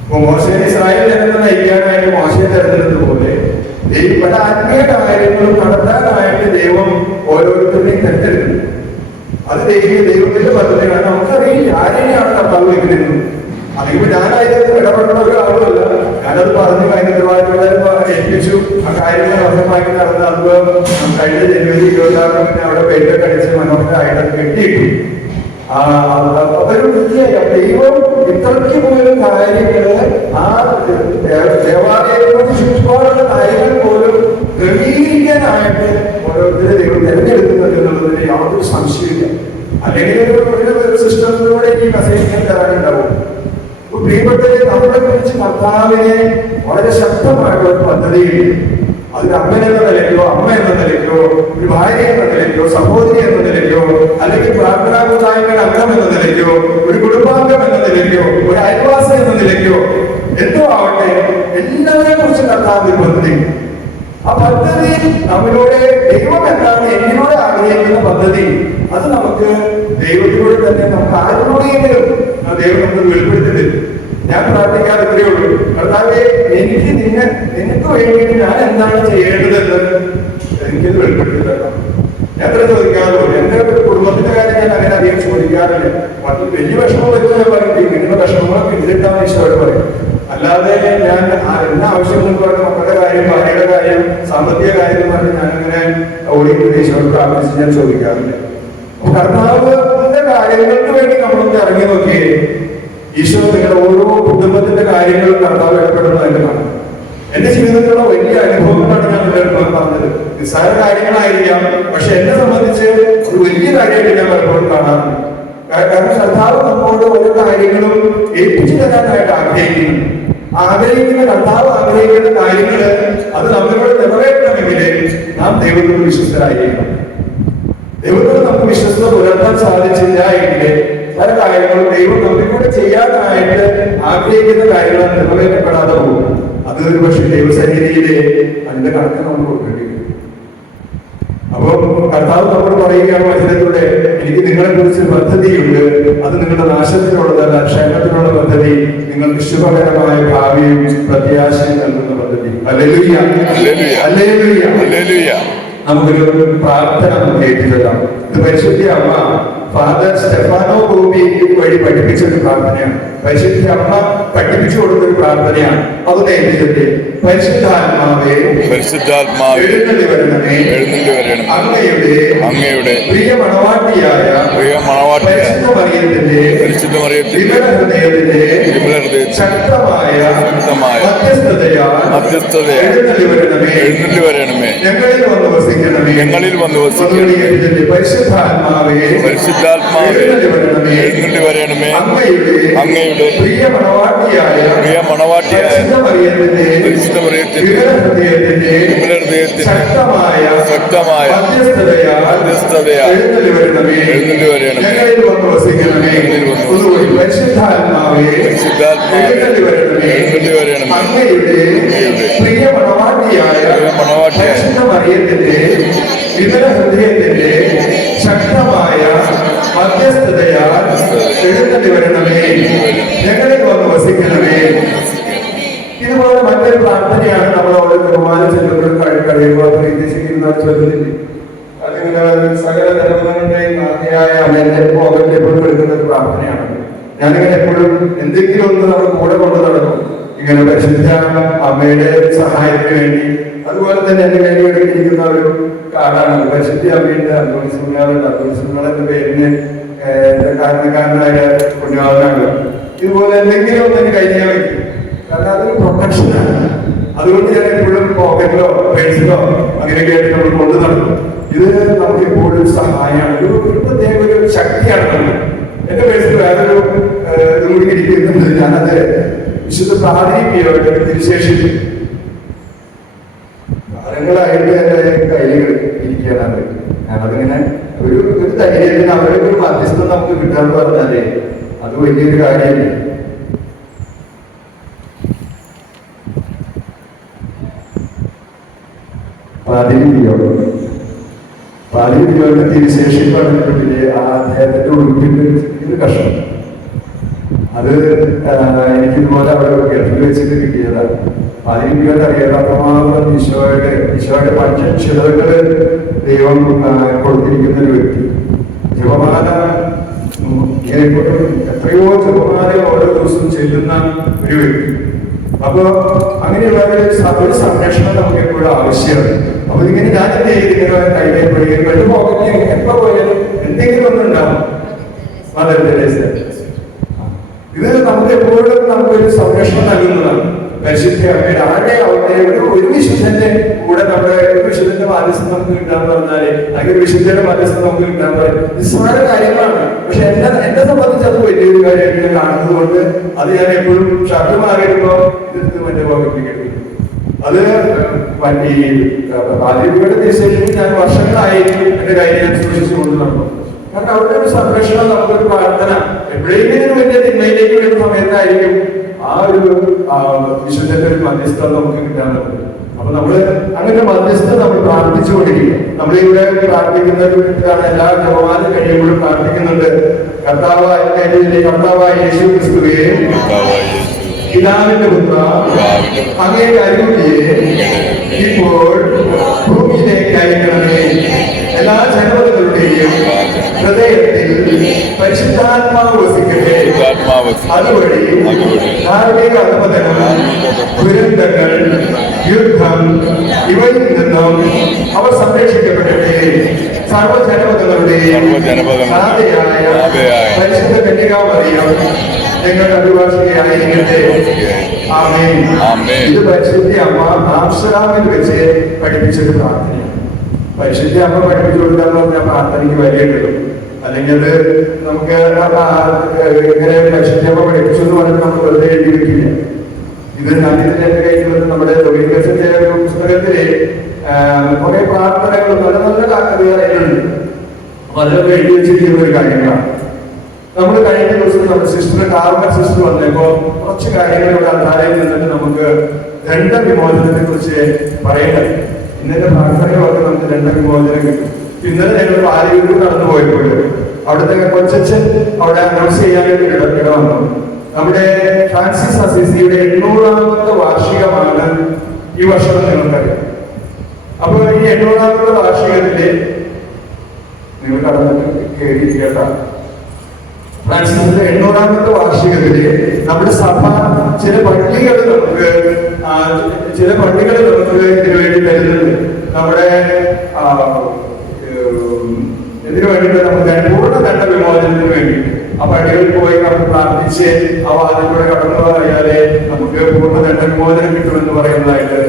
ഇപ്പൊ മോശയെ ഇസ്രായേൽ ജനത്തെ നയിക്കാനായിട്ട് മോശയെ തെരഞ്ഞെടുത്തതുപോലെ പല ആത്മീയ കാര്യങ്ങളും നടത്താനായിട്ട് ദൈവം ഓരോരുത്തരുടെയും തെരഞ്ഞെടുക്കുന്നത്. അത് ദൈവത്തിന്റെ പദ്ധതിയാണ്. നമുക്കറിയില്ല ആരെയാണ് കർത്താവ് വെക്കുന്നത്. അതിപ്പോ ഞാനായിട്ട് ഇടപെടുന്ന ഒരാളുമല്ല. ഞാനത് പറഞ്ഞു, അതിന്റെ ഉത്തരവാദിത്തങ്ങളെ ഏൽപ്പിച്ചു. ആ കാര്യങ്ങൾ വർഷമാക്കി നടന്ന അനുഭവം കഴിഞ്ഞ ജനുവരി 26 അവിടെ പെയിന്റൊക്കെ അടിച്ച് മനോഹരമായിട്ട് കെട്ടിയിട്ടു. അതൊരു വൃത്തിയായി ദൈവം ഇത്ര എത്രയ്ക്ക് പോലും കാര്യങ്ങള് ആ ദേവാലയങ്ങളുടെ ചുറ്റുപാടുള്ള കാര്യങ്ങൾ പോലും ക്രമീകരിക്കാനായിട്ട് ഓരോരുത്തരെ ദൈവം തിരഞ്ഞെടുക്കുന്നുണ്ട് എന്നുള്ളതിന് യാതൊരു സംശയമില്ല. അല്ലെങ്കിൽ ഒരു സിസ്റ്റത്തിലൂടെ ഈ മെസ്സേജ് തരാനുണ്ടാവും. പ്രിയപ്പെട്ടവരെ, നമ്മളെ കുറിച്ച് കർത്താവിനെ വളരെ ശക്തമായിട്ടുള്ള ഒരു പദ്ധതിയുണ്ട്. അതിന് അമ്മൻ എന്ന നിലയ്ക്കോ, അമ്മ എന്ന നിലയ്ക്കോ, ഒരു ഭാര്യ എന്ന നിലയ്ക്കോ, സഹോദരി എന്ന നിലയ്ക്കോ, അല്ലെങ്കിൽ പ്രാർത്ഥനാ കൂട്ടായ്മയുടെ അംഗം എന്ന നിലയ്ക്കോ, ഒരു കുടുംബാംഗം എന്ന നിലയ്ക്കോ, ഒരു അയൽവാസി എന്ന നിലയ്ക്കോ എന്തോ ആവട്ടെ, എല്ലാവരെ കുറിച്ച് കർത്താവിന് പദ്ധതി. ആ പദ്ധതി നമ്മളിലൂടെ ദൈവം എന്താണ് എന്നിലൂടെ ആഗ്രഹിക്കുന്ന പദ്ധതി, അത് നമുക്ക് ദൈവത്തിലൂടെ തന്നെ നമുക്ക് ആരിലൂടെയെങ്കിലും ദൈവം നമുക്ക് വെളിപ്പെടുത്തിട്ട് ഞാൻ പ്രാർത്ഥിക്കാതെ ഇത്രയേ ഉള്ളൂ. കർത്താവേ, എനിക്ക് നിനക്ക് വേണ്ടിയിട്ട് ഞാൻ എന്താണ് ചെയ്യേണ്ടതെന്ന് എനിക്കത് വെളിപ്പെടുത്തി തരണം. ഞാൻ എത്ര ചോദിക്കാറുള്ളൂ. എന്റെ കുടുംബത്തിന്റെ കാര്യം ഞാൻ അങ്ങനെ അധികം ചോദിക്കാറില്ല. വലിയ വിഷമം വെച്ചാൽ പറയും, ഇങ്ങനെയുള്ള വിഷമങ്ങളൊക്കെ ഇതിലിട്ടാന്ന് ഈശോയോട് പറയും. അല്ലാതെ ഞാൻ എല്ലാ ആവശ്യങ്ങളും പറഞ്ഞ മക്കളുടെ കാര്യം, ഭാര്യയുടെ കാര്യം, സാമ്പത്തിക കാര്യം എന്ന് പറഞ്ഞ് ഞാനങ്ങനെ ഓടിക്കുന്ന ഈശോയോട് പ്രാർത്ഥിച്ച് ഞാൻ ചോദിക്കാറില്ല. കർത്താവിന്റെ കാര്യങ്ങൾക്ക് വേണ്ടി നമ്മളൊന്ന് ഇറങ്ങി നോക്കിയേ. ഈശോ നിങ്ങളുടെ ഓരോ കുടുംബത്തിന്റെ കാര്യങ്ങളും കർത്താവ് ഇടപെടുന്നതായിട്ട് കാണാം. എന്റെ ജീവിതത്തിലുള്ള വലിയ അനുഭവങ്ങളാണ് ഞാൻ ഇവിടെ പറഞ്ഞത്. നിസ്സാര കാര്യങ്ങളായിരിക്കാം, പക്ഷെ എന്നെ സംബന്ധിച്ച് ഒരു വലിയ കാര്യമായിട്ട് ഞാൻ പലപ്പോഴും കാണാറുണ്ട്. കാരണം കർത്താവ് നമ്മോട് ഓരോ കാര്യങ്ങളും ഏൽപ്പിച്ചു തരാനായിട്ട് ആഗ്രഹിക്കുന്ന കർത്താവ് ആഗ്രഹിക്കുന്ന കാര്യങ്ങള് അത് നമ്മളോട് നിറവേറ്റണമെങ്കിൽ നാം ദൈവത്തോട് വിശ്വസ്തരായിരിക്കണം. ദൈവത്തോട് നമുക്ക് വിശ്വസ്തത പുലർത്താൻ സാധിച്ചില്ല എങ്കിൽ പല കാര്യങ്ങളും ദൈവം നമുക്കൂടെ ചെയ്യാനായിട്ട് ആഗ്രഹിക്കുന്ന കാര്യങ്ങൾ നിറവേറ്റപ്പെടാതെ പോകും. അത് ഒരു പക്ഷേ ദൈവസന്നിധിയിലെ അതിന്റെ കണക്ക് നമ്മൾ കൊടുക്കേണ്ടി വരും. അപ്പൊ കർത്താവ് നമ്മൾ പറയുകയാണ് വചനത്തിലൂടെ, എനിക്ക് നിങ്ങളെ കുറിച്ച് പദ്ധതിയുണ്ട്, അത് നിങ്ങളുടെ നാശത്തിനുള്ളതല്ല, ക്ഷേമത്തിനുള്ള പദ്ധതി, നിങ്ങൾക്ക് ശുഭകരമായ ഭാവിയും പ്രത്യാശയും നൽകുന്ന പദ്ധതി. Hallelujah, hallelujah, hallelujah. നമുക്കൊരു പ്രാർത്ഥന നമുക്ക് ഏറ്റുചൊല്ലാം. ഇത് പരിശുദ്ധ അമ്മ ഫാദർ സ്റ്റെഫാനോ ഗോപി വഴി പഠിപ്പിച്ച ഒരു പ്രാർത്ഥനയാണ്. പരിശുദ്ധ അമ്മ പഠിപ്പിച്ചു കൊടുത്തൊരു പ്രാർത്ഥനയാണ്. അതൊന്ന് ഏറ്റുചൊല്ലി. പരിശുദ്ധാത്മാവേ, എഴുന്നള്ളി വരണമേ, അങ്ങയുടെ പ്രിയ മണവാട്ടിയായ പരിശുദ്ധ മറിയത്തിന്റെ വിമല ഹൃദയത്തിന്റെ ശക്തമായ മധ്യസ്ഥതയാൽ എഴുന്നള്ളി വരണമേ, ഞങ്ങളിൽ വന്ന് വസിക്കണമേ. പരിശുദ്ധാത്മാവേ, എഴുന്നള്ളി വരണമേ, അങ്ങയുടെ പ്രിയ മണവാട്ടിയായ പരിശുദ്ധ മറിയത്തിന്റെ വിമല ഹൃദയത്തിന്റെ ശക്തമായ മധ്യസ്ഥതയാൽ എഴുന്നള്ളി വരണമേ, ഞങ്ങളിൽ വന്ന് വസിക്കണമേ. പരിശുദ്ധാത്മാവേ, എഴുന്നള്ളി വരണമേ, അങ്ങയുടെ പ്രിയ മണവാട്ടിയായ പരിശുദ്ധ മറിയത്തിന്റെ വിമല ഹൃദയത്തിന്റെ ശക്തമായ മധ്യസ്ഥതയാൽ എഴുന്നള്ളി വരണമേ, ഞങ്ങളിൽ വന്ന് വസിക്കണമേ. ഇതുപോലെ മറ്റൊരു പ്രാർത്ഥനയാണ് നമ്മൾ അവിടെ ബഹുമാനം ചെല്ലുമ്പോഴും കഴിയുമ്പോൾ ഉദ്ദേശിക്കുന്ന ചൊല്ലുന്നില്ല. അതിങ്ങനെ സകല ധർമ്മങ്ങളുടെയും നാഥയായ അമ്മേന്റെ പോകട്ടെ എപ്പോഴും എടുക്കുന്ന ഒരു പ്രാർത്ഥനയാണ്. ഞാനിങ്ങനെ എപ്പോഴും എന്തെങ്കിലും ഒന്ന് നമ്മൾ കൂടെ കൊണ്ടു നടക്കും, ഇങ്ങനെ പരിശുദ്ധ അമ്മയുടെ സഹായത്തിന് വേണ്ടി. അതുപോലെ തന്നെ എന്റെ കയ്യിൽ എടുത്തിരിക്കുന്ന ഒരു കാർഡാണ് പരിശുദ്ധ അമ്മയുടെ അന്തോണിസുങ്ങളുടെ പേരിന് കാരണക്കാരനായ പുണ്യവാദനാണ്. ഇതുപോലെ എന്തെങ്കിലും ഒന്നും കഴിഞ്ഞാൽ വയ്ക്കും, കാരണം അതൊരു പ്രൊട്ടക്ഷനാണ്. അതുകൊണ്ട് ഞാൻ എപ്പോഴും പോക്കറ്റിലോ പേഴ്സിലോ അങ്ങനെയൊക്കെ ആയിട്ട് നമ്മൾ കൊണ്ടു നടക്കും. ഇത് നമുക്ക് എപ്പോഴും സഹായമാണ്, ഒരു പ്രത്യേക ഒരു ശക്തിയാണ്. എന്റെ പേഴ്സിൽ വേറൊരു ഇതും കൂടി ഇരിക്കുന്നുണ്ട്. ഞാനത് വിശുദ്ധ പ്രാതിനിധ്യമായിട്ട് തിരുശേഷിക്കും കാലങ്ങളായിട്ട് എന്റെ കയ്യിൽ ഇരിക്കുകയാണ്. ഞാനതിങ്ങനെ ഒരു ധൈര്യത്തിന് അവരുടെ ഒരു മധ്യസ്ഥം നമുക്ക് കിട്ടാന്ന് പറഞ്ഞാലേ അത് വലിയൊരു കാര്യമല്ല. പാതിരിയോട് തിരുശേഷിപ്പാടിലെ ആ അദ്ദേഹത്തിന്റെ ഉടുപ്പിന്റെ കഷ്ണം അത് എനിക്കിതുപോലെ അവിടെ ഗൾഫിൽ വെച്ചിട്ട് കിട്ടിയതാണ്. പാതിരിയോട് അറിയാൻ അത്രമാത്രം ഈശോയുടെ പഞ്ചക്ഷതകള് ദൈവം കൊടുത്തിരിക്കുന്ന ഒരു വ്യക്തി. ജപമാല എത്രയോ ജപമാല ഓരോ ദിവസവും ചെല്ലുന്ന ഒരു വ്യക്തി. അപ്പൊ അങ്ങനെയുള്ള ഒരു സംരക്ഷണം നമുക്ക് എപ്പോഴും ആവശ്യമാണ്. അപ്പൊ ഇതിങ്ങനെ ഞാൻ എന്ത് ചെയ്തിങ്ങനെ കൈകപ്പെടുകയും വെള്ളം പോകട്ടെ എപ്പോ പോയാലും എന്തെങ്കിലും ഒന്നും ഉണ്ടാവും. മദർ തെരേസ ഇത് നമുക്ക് എപ്പോഴും നമുക്കൊരു സംരക്ഷണം നൽകുന്നതാണ്. പരിശുദ്ധ അമ്മയുടെ ആരുടെ ഒരു വിശുദ്ധന്റെ കൂടെ നമ്മുടെ ഒരു വിശുദ്ധന്റെ ബാധ്യസ്ഥ നമുക്ക് കിട്ടാന്ന് പറഞ്ഞാല് അല്ലെങ്കിൽ ഒരു വിശുദ്ധന്റെ ബാധ്യസ്ഥ നമുക്ക് കിട്ടാന്ന് പറയും നിസ്സാര കാര്യങ്ങളാണ്. പക്ഷെ എന്നെ സംബന്ധിച്ച് അത് വലിയൊരു കാര്യമായിട്ട് കാണുന്നത് കൊണ്ട് അത് ഞാൻ എപ്പോഴും ഷർട്ട് മാറിയപ്പോ ഇത് മറ്റേ വകുപ്പിക്കുന്നു. അത് ഈ ബാല്യയുടെ തീർച്ചയായിട്ടും ഞാൻ വർഷങ്ങളായി എന്റെ കാര്യം ഞാൻ സൂക്ഷിച്ചുകൊണ്ട് നടന്നു. കാരണം അവരുടെ ഒരു സംരക്ഷണം, നമുക്കൊരു പ്രാർത്ഥന എപ്പോഴെങ്കിലും വലിയ തിന്മയിലേക്ക് വരുന്ന സമയത്തായിരിക്കും ആ ഒരു വിശുദ്ധന്റെ ഒരു മധ്യസ്ഥം നമുക്ക് കിട്ടാറുണ്ട്. അപ്പൊ നമ്മള് അങ്ങനെ മധ്യസ്ഥം നമ്മൾ പ്രാർത്ഥിച്ചുകൊണ്ടിരിക്കും. നമ്മളിവിടെ പ്രാർത്ഥിക്കുന്നത് എല്ലാ ജപമാനം കഴിയുമ്പോഴും പ്രാർത്ഥിക്കുന്നുണ്ട്. കർത്താവായ യേശു ക്രിസ്തുവേ, പിതാവിന്റെ പുത്ര അങ്ങേ കരുതിയെ ഇപ്പോൾ ഭൂമിയിലേക്ക് അയക്കണമേ. എല്ലാ ജനങ്ങളുടെയും ഹൃദയത്തിൽ പരിശുദ്ധാത്മാവ് വസിക്കട്ടെ. അതുവഴി ധാർമ്മിക അധപതനം, ദുരന്തങ്ങൾ, യുദ്ധം ഇവയിൽ നിന്നും അവർ സംരക്ഷിക്കപ്പെടട്ടെ. സർവ്വജനപദങ്ങളുടെയും പരിശുദ്ധ കന്യകാമറിയം ഞങ്ങളുടെ അഭിഭാഷകയായിരിക്കട്ടെ. ആമേൻ. ഇത് പരിശുദ്ധ അമ്മ ആംസ്റ്റർഡാമിൽ വെച്ച് പഠിപ്പിച്ചൊരു പ്രാർത്ഥനയാണ്. പരിശുദ്ധ അമ്മ പഠിപ്പിച്ചു കൊടുക്കാന്ന് പറഞ്ഞാൽ പ്രാർത്ഥനയ്ക്ക് വലിയ കിട്ടും. അല്ലെങ്കിൽ അത് നമുക്ക് ഇങ്ങനെ പരിശുദ്ധ അമ്മ പഠിപ്പിച്ചു എന്ന് പറഞ്ഞാൽ നമ്മൾ വെറുതെ എഴുതി വെക്കില്ല. ഇത് ഞാൻ ഇതിന്റെ കഴിക്കുന്നത് നമ്മുടെ തൊഴിൽക്കസിന്റെ ഒരു പുസ്തകത്തിലെ കുറെ പ്രാർത്ഥനകൾ നല്ല നല്ല കാര്യങ്ങളുണ്ട്. അപ്പൊ അതൊക്കെ എഴുതി വെച്ചിരിക്കുന്ന ഒരു കാര്യങ്ങളാണ്. നമ്മൾ കഴിഞ്ഞ ദിവസം നമ്മുടെ സിസ്റ്റർ കാർമൽ സിസ്റ്റർ വന്നപ്പോ കുറച്ച് കാര്യങ്ങൾ ഇവിടെ അത്താഴയിൽ നിന്നിട്ട് നമുക്ക് ദണ്ഡവിമോചനത്തെ കുറിച്ച് പറയേണ്ടത്. ഇന്നത്തെ പ്രാർത്ഥനകളൊക്കെ നമുക്ക് ദണ്ഡവിമോചനം കിട്ടും. ഇന്നലെ ഞങ്ങൾ പാലയൂരിൽ കടന്നു പോയപ്പോൾ അവിടുത്തെ കൊച്ചച്ഛൻ അവിടെ അനൗൺസ് ചെയ്യാനായിട്ട് ഇട വന്നു. നമ്മുടെ ഫ്രാൻസിസ് അസീസിയുടെ 800ാമത്തെ വാർഷികമാണ് ഈ വർഷം നിങ്ങൾക്കറിയാം. അപ്പൊ ഈ 800ാമത്തെ വാർഷികത്തില് നിങ്ങൾ കടന്നിട്ട് കേറി കേട്ടാ ഫ്രാൻസിസിന്റെ 800ാമത്തെ വാർഷികത്തില് നമ്മുടെ സഭ ചില പള്ളികൾ നമുക്ക് ഇതിനു വേണ്ടി തരുന്നുണ്ട്. നമ്മുടെ ഇതിനു വേണ്ടിയിട്ട് നമുക്ക് പൂർണ്ണ ദണ്ഡ വിമോചനത്തിന് വേണ്ടിയിട്ട് ആ പള്ളികളിൽ പോയി നമുക്ക് പ്രാർത്ഥിച്ച് ആ വാതിലൂടെ കടന്നു പോയാലേ നമുക്ക് പൂർണ്ണ ദണ്ഡ വിമോചനം കിട്ടുമെന്ന് പറയുന്നതായിട്ട്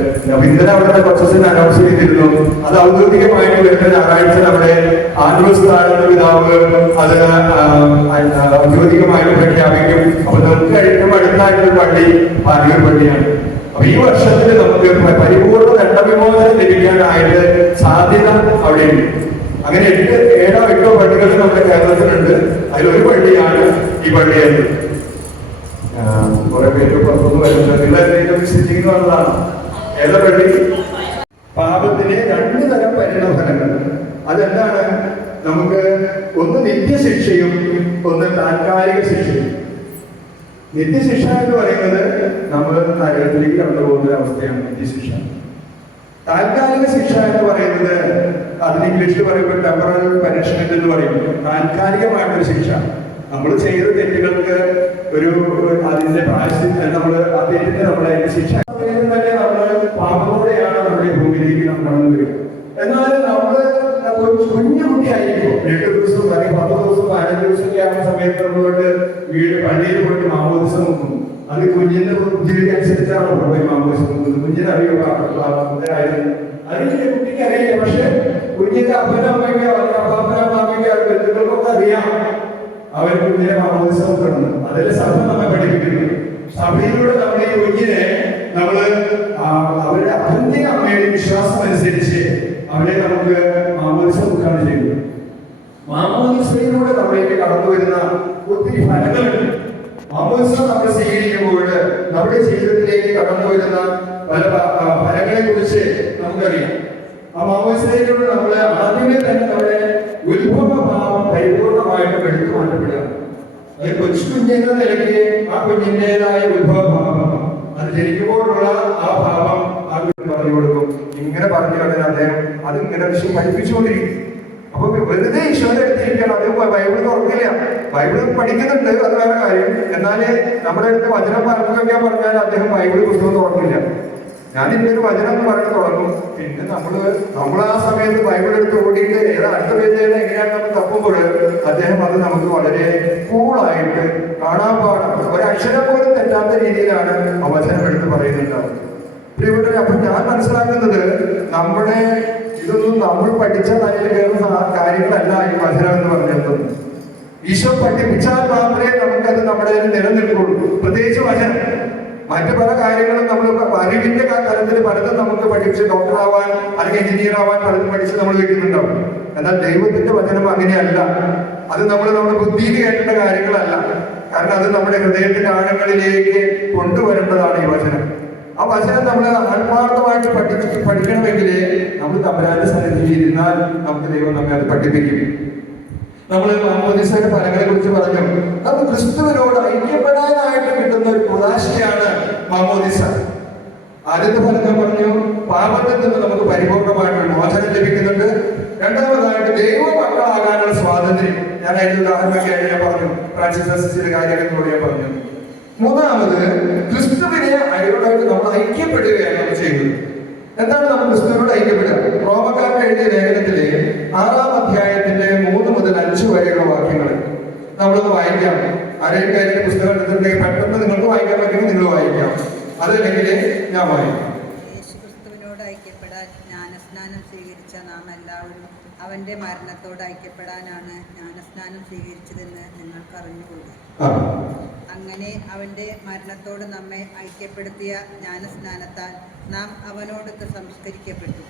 ഇന്നലെ അവിടുത്തെ കൊച്ചച്ഛൻ അനൗൺസ് ചെയ്തിരുന്നു. അത് ഔദ്യോഗികമായിട്ട് വരുന്ന ഞായറാഴ്ച നമ്മുടെ ആൻഡ്രൂസ് പിതാവ് അത് ഔദ്യോഗികമായിട്ട് പ്രഖ്യാപിക്കും. അപ്പൊ നമുക്ക് ഏറ്റവും അടുത്തായിട്ടുള്ള പള്ളി പാലൂർ പള്ളിയാണ്. അപ്പൊ ഈ വർഷത്തിൽ നമുക്ക് പരിപൂർണ്ണ ദണ്ഡവിമോചനം ലഭിക്കാനായിട്ട് സാധ്യത അവിടെയുണ്ട്. അങ്ങനെ 7-8 പള്ളികൾ നമ്മുടെ കേരളത്തിലുണ്ട്. അതിലൊരു പള്ളിയാണ് ഈ പള്ളിയത്. കുറെ പേര് പുറത്തുനിന്ന് വരുന്നത് വിസിറ്റിംഗ് വന്നതാണ്. ഏതാ പള്ളി? പാപത്തിന് 2 തരം പരിണതഫലങ്ങൾ. അതെന്താണ്? നമുക്ക് ഒന്ന് നിത്യശിക്ഷയും ഒന്ന് താൽക്കാലിക ശിക്ഷയും. നിത്യശിക്ഷ എന്ന് പറയുന്നത് നമ്മൾ നരകത്തിലേക്ക് കടന്നു പോകുന്ന അവസ്ഥയാണ് നിത്യശിക്ഷ. താൽക്കാലിക ശിക്ഷ എന്ന് പറയുന്നത് അതിന് ഇംഗ്ലീഷിൽ പറയുമ്പോൾ ടെമ്പററി പനിഷ്മെന്റ് എന്ന് പറയും. താൽക്കാലികമായിട്ടൊരു ശിക്ഷ. നമ്മൾ ചെയ്ത തെറ്റുകൾക്ക് അതിന്റെ പ്രായശ്ചിത്തം നമ്മള് ആ തെറ്റിന് നമ്മളെ ശിക്ഷ തന്നെ നമ്മൾ പാപത്തോടെയാണ് നമ്മുടെ ഭൂമിയിലേക്ക് നമ്മൾ കടന്നു വരിക. എന്നാലും നമ്മള് കുഞ്ഞു കുട്ടിയായിരിക്കും 8 ദിവസം അല്ലെങ്കിൽ 10 ദിവസം 15 ദിവസമൊക്കെ ആവുന്ന സമയത്ത് നമ്മളോട്ട് പള്ളിയിൽ പോയിട്ട് മാമോദിസം നോക്കും. അത് കുഞ്ഞിന്റെ ബുദ്ധിക്ക് അനുസരിച്ചാണ് പോയി മാമോദിസം നോക്കുന്നത്. കുഞ്ഞിനെ അറിയുക അതിന്റെ കുട്ടിക്ക് അറിയില്ല. പക്ഷെ കുഞ്ഞിന്റെ അപ്പനമ്മയ്ക്കോ അല്ലെങ്കിൽ അപ്പാപ്പനമ്മയ്ക്കോ ബന്ധുക്കൾക്കൊക്കെ അറിയാം അവർ കുഞ്ഞിനെ മാമോദിസം നോക്കണം. അതിലെ സഭ നമ്മെ പഠിപ്പിക്കുന്നു. സഭയിലൂടെ നമ്മൾ ഈ കുഞ്ഞിനെ അവരുടെ അപ്പന്റെ അമ്മയുടെ വിശ്വാസം അനുസരിച്ച് അവരെ നമുക്ക് മാമോദിസം നോക്കുകയാണ് ചെയ്യുന്നത്. മാമോദിസയിലൂടെ നമ്മളിലേക്ക് കടന്നു വരുന്ന ഒത്തിരി ഫലങ്ങളുണ്ട്. മാമോദിസം നമ്മൾ സ്വീകരിക്കുമ്പോൾ നമ്മുടെ ജീവിതത്തിലേക്ക് കടന്നു വരുന്ന പല ഫലങ്ങളെ കുറിച്ച് നമുക്കറിയാം. ആ മാമോദിസയിലൂടെ നമ്മൾ ആദ്യമേ തന്നെ നമ്മുടെ ഉത്ഭവഭാവം പരിപൂർണമായിട്ടും എടുത്തു മാറ്റപ്പെടുക. അത് കൊച്ചു കുഞ്ഞെന്ന നിലയ്ക്ക് ആ കുഞ്ഞിൻ്റെതായ ഉത്ഭവഭാവം അത് ജനിക്കുമ്പോഴുള്ള ആ ഭാവം ആ കുഞ്ഞിന് പറഞ്ഞു കൊടുക്കും. ഇങ്ങനെ പറഞ്ഞു കഴിഞ്ഞാൽ അദ്ദേഹം അതിങ്ങനെ വിഷയം പഠിപ്പിച്ചുകൊണ്ടിരിക്കും. അപ്പൊ വെറുതെ ഈശോയുടെ അടുത്തിരിക്കണം. അത് ബൈബിൾ തുറക്കില്ല. ബൈബിൾ പഠിക്കുന്നുണ്ട്, അത് വേറെ കാര്യം. എന്നാല് നമ്മുടെ അടുത്ത് വചനം പറഞ്ഞു കഴിഞ്ഞാൽ പറഞ്ഞാൽ അദ്ദേഹം ബൈബിൾ പുസ്തകം തുറക്കില്ല. ഞാനിന്റെ ഒരു വചനം എന്ന് പറഞ്ഞു തുടങ്ങും. പിന്നെ നമ്മൾ ആ സമയത്ത് ബൈബിൾ എടുത്ത് ഓടിയിട്ട് ഏതാ അടുത്ത പേജ് എങ്ങനെയാണ് നമ്മൾ തപ്പുമ്പോൾ അദ്ദേഹം അത് നമുക്ക് വളരെ കൂളായിട്ട് കാണാൻ പാടാം, ഒരക്ഷരം പോലും തെറ്റാത്ത രീതിയിലാണ് ആ വചനം എടുത്ത് പറയുന്നുണ്ടാവും. പ്രിയപ്പെട്ടവരെ, അപ്പൊ ഞാൻ മനസ്സിലാക്കുന്നത് നമ്മുടെ ഇതൊന്നും നമ്മൾ പഠിച്ച തലയിൽ കയറുന്ന കാര്യങ്ങളല്ല ഈ വചനം എന്ന് പറഞ്ഞത്. ഈശോ പഠിപ്പിച്ചാൽ മാത്രമേ നമുക്കത് നമ്മുടെ നിലനിൽക്കുള്ളൂ. പ്രത്യേകിച്ച് വചനം. മറ്റു പല കാര്യങ്ങളും നമ്മൾ അറിവിന്റെ തലത്തിൽ പലതും നമുക്ക് പഠിച്ച് ഡോക്ടറാവാൻ അല്ലെങ്കിൽ എഞ്ചിനീയർ ആവാൻ പലതും പഠിച്ച് നമ്മൾ വെക്കുന്നുണ്ടാവും. എന്നാൽ ദൈവത്തിന്റെ വചനം അങ്ങനെയല്ല. അത് നമ്മുടെ ബുദ്ധിയിൽ കേട്ടേണ്ട കാര്യങ്ങളല്ല. കാരണം അത് നമ്മുടെ ഹൃദയത്തിന്റെ ആഴങ്ങളിലേക്ക് കൊണ്ടുവരേണ്ടതാണ് ഈ വചനം. ആ വചനം നമ്മൾ ആത്മാർത്ഥമായിട്ട് പഠിക്കണമെങ്കിൽ നമ്മൾ തമ്പുരാന്റെ സന്നിധിയിൽ ഇരുന്നാൽ നമുക്ക് ദൈവം നമ്മെ അത് പഠിപ്പിക്കും. നമ്മൾ മാമോദീസയുടെ ഫലങ്ങളെ കുറിച്ച് പറഞ്ഞു. നമ്മൾ ക്രിസ്തുവിനോട് ഐക്യപ്പെടാനായിട്ട് കിട്ടുന്ന ഒരു പ്രകാശയാണ് മാമോദീസ. ആദ്യത്തെ ഫലം ഞാൻ പറഞ്ഞു, പാപത്തിൽ നിന്ന് നമുക്ക് പരിപൂർണമായിട്ടുള്ള മോചനം ലഭിക്കുന്നുണ്ട്. രണ്ടാമതായിട്ട് ദൈവമക്കളാകാനുള്ള സ്വാതന്ത്ര്യം. ഞാൻ അതിന്റെ ഉദാഹരണമൊക്കെ ഞാൻ പറഞ്ഞു, ഫ്രാൻസിസ് അസിസിയുടെ കാര്യങ്ങളോട് ഞാൻ പറഞ്ഞു. മൂന്നാമത് ക്രിസ്തുവിനെ അയോടായിട്ട് നമ്മൾ ഐക്യപ്പെടുകയാണ് നമ്മൾ ചെയ്യുന്നത്. എന്താണ് നമ്മൾ ക്രിസ്തുവിനോട് ഐക്യപ്പെടുക? റോമക്കാർക്ക് എഴുതിയ ലേഖനത്തിലെ 6-ാം അധ്യായത്തിന്റെ 3 മുതൽ 5 വരെയുള്ള വാക്യങ്ങൾ നമ്മളൊന്ന് വായിക്കാം. ആരെയും കാര്യത്തിന്റെ പുസ്തകം എടുത്തിട്ടുണ്ടെങ്കിൽ പെട്ടെന്ന് നിങ്ങൾക്ക് വായിക്കാൻ പറ്റുമെങ്കിൽ നിങ്ങൾ വായിക്കാം, അതല്ലെങ്കിൽ ഞാൻ വായിക്കാം. യേശുക്രിസ്തുവിനോട് ഐക്യപ്പെടാൻ ജ്ഞാനസ്നാനം സ്വീകരിച്ച നാം എല്ലാവരും അവന്റെ മരണത്തോട് ഐക്യപ്പെടാനാണ് ജ്ഞാനസ്നാനം സ്വീകരിച്ചതെന്ന് നിങ്ങൾക്ക് അറിഞ്ഞുകൂടി. അങ്ങനെ അവന്റെ മരണത്തോട് നമ്മെ ഐക്യപ്പെടുത്തിയ ജ്ഞാനസ്നാനത്താൽ നാം അവനോടൊത്ത് സംസ്കരിക്കപ്പെട്ടു.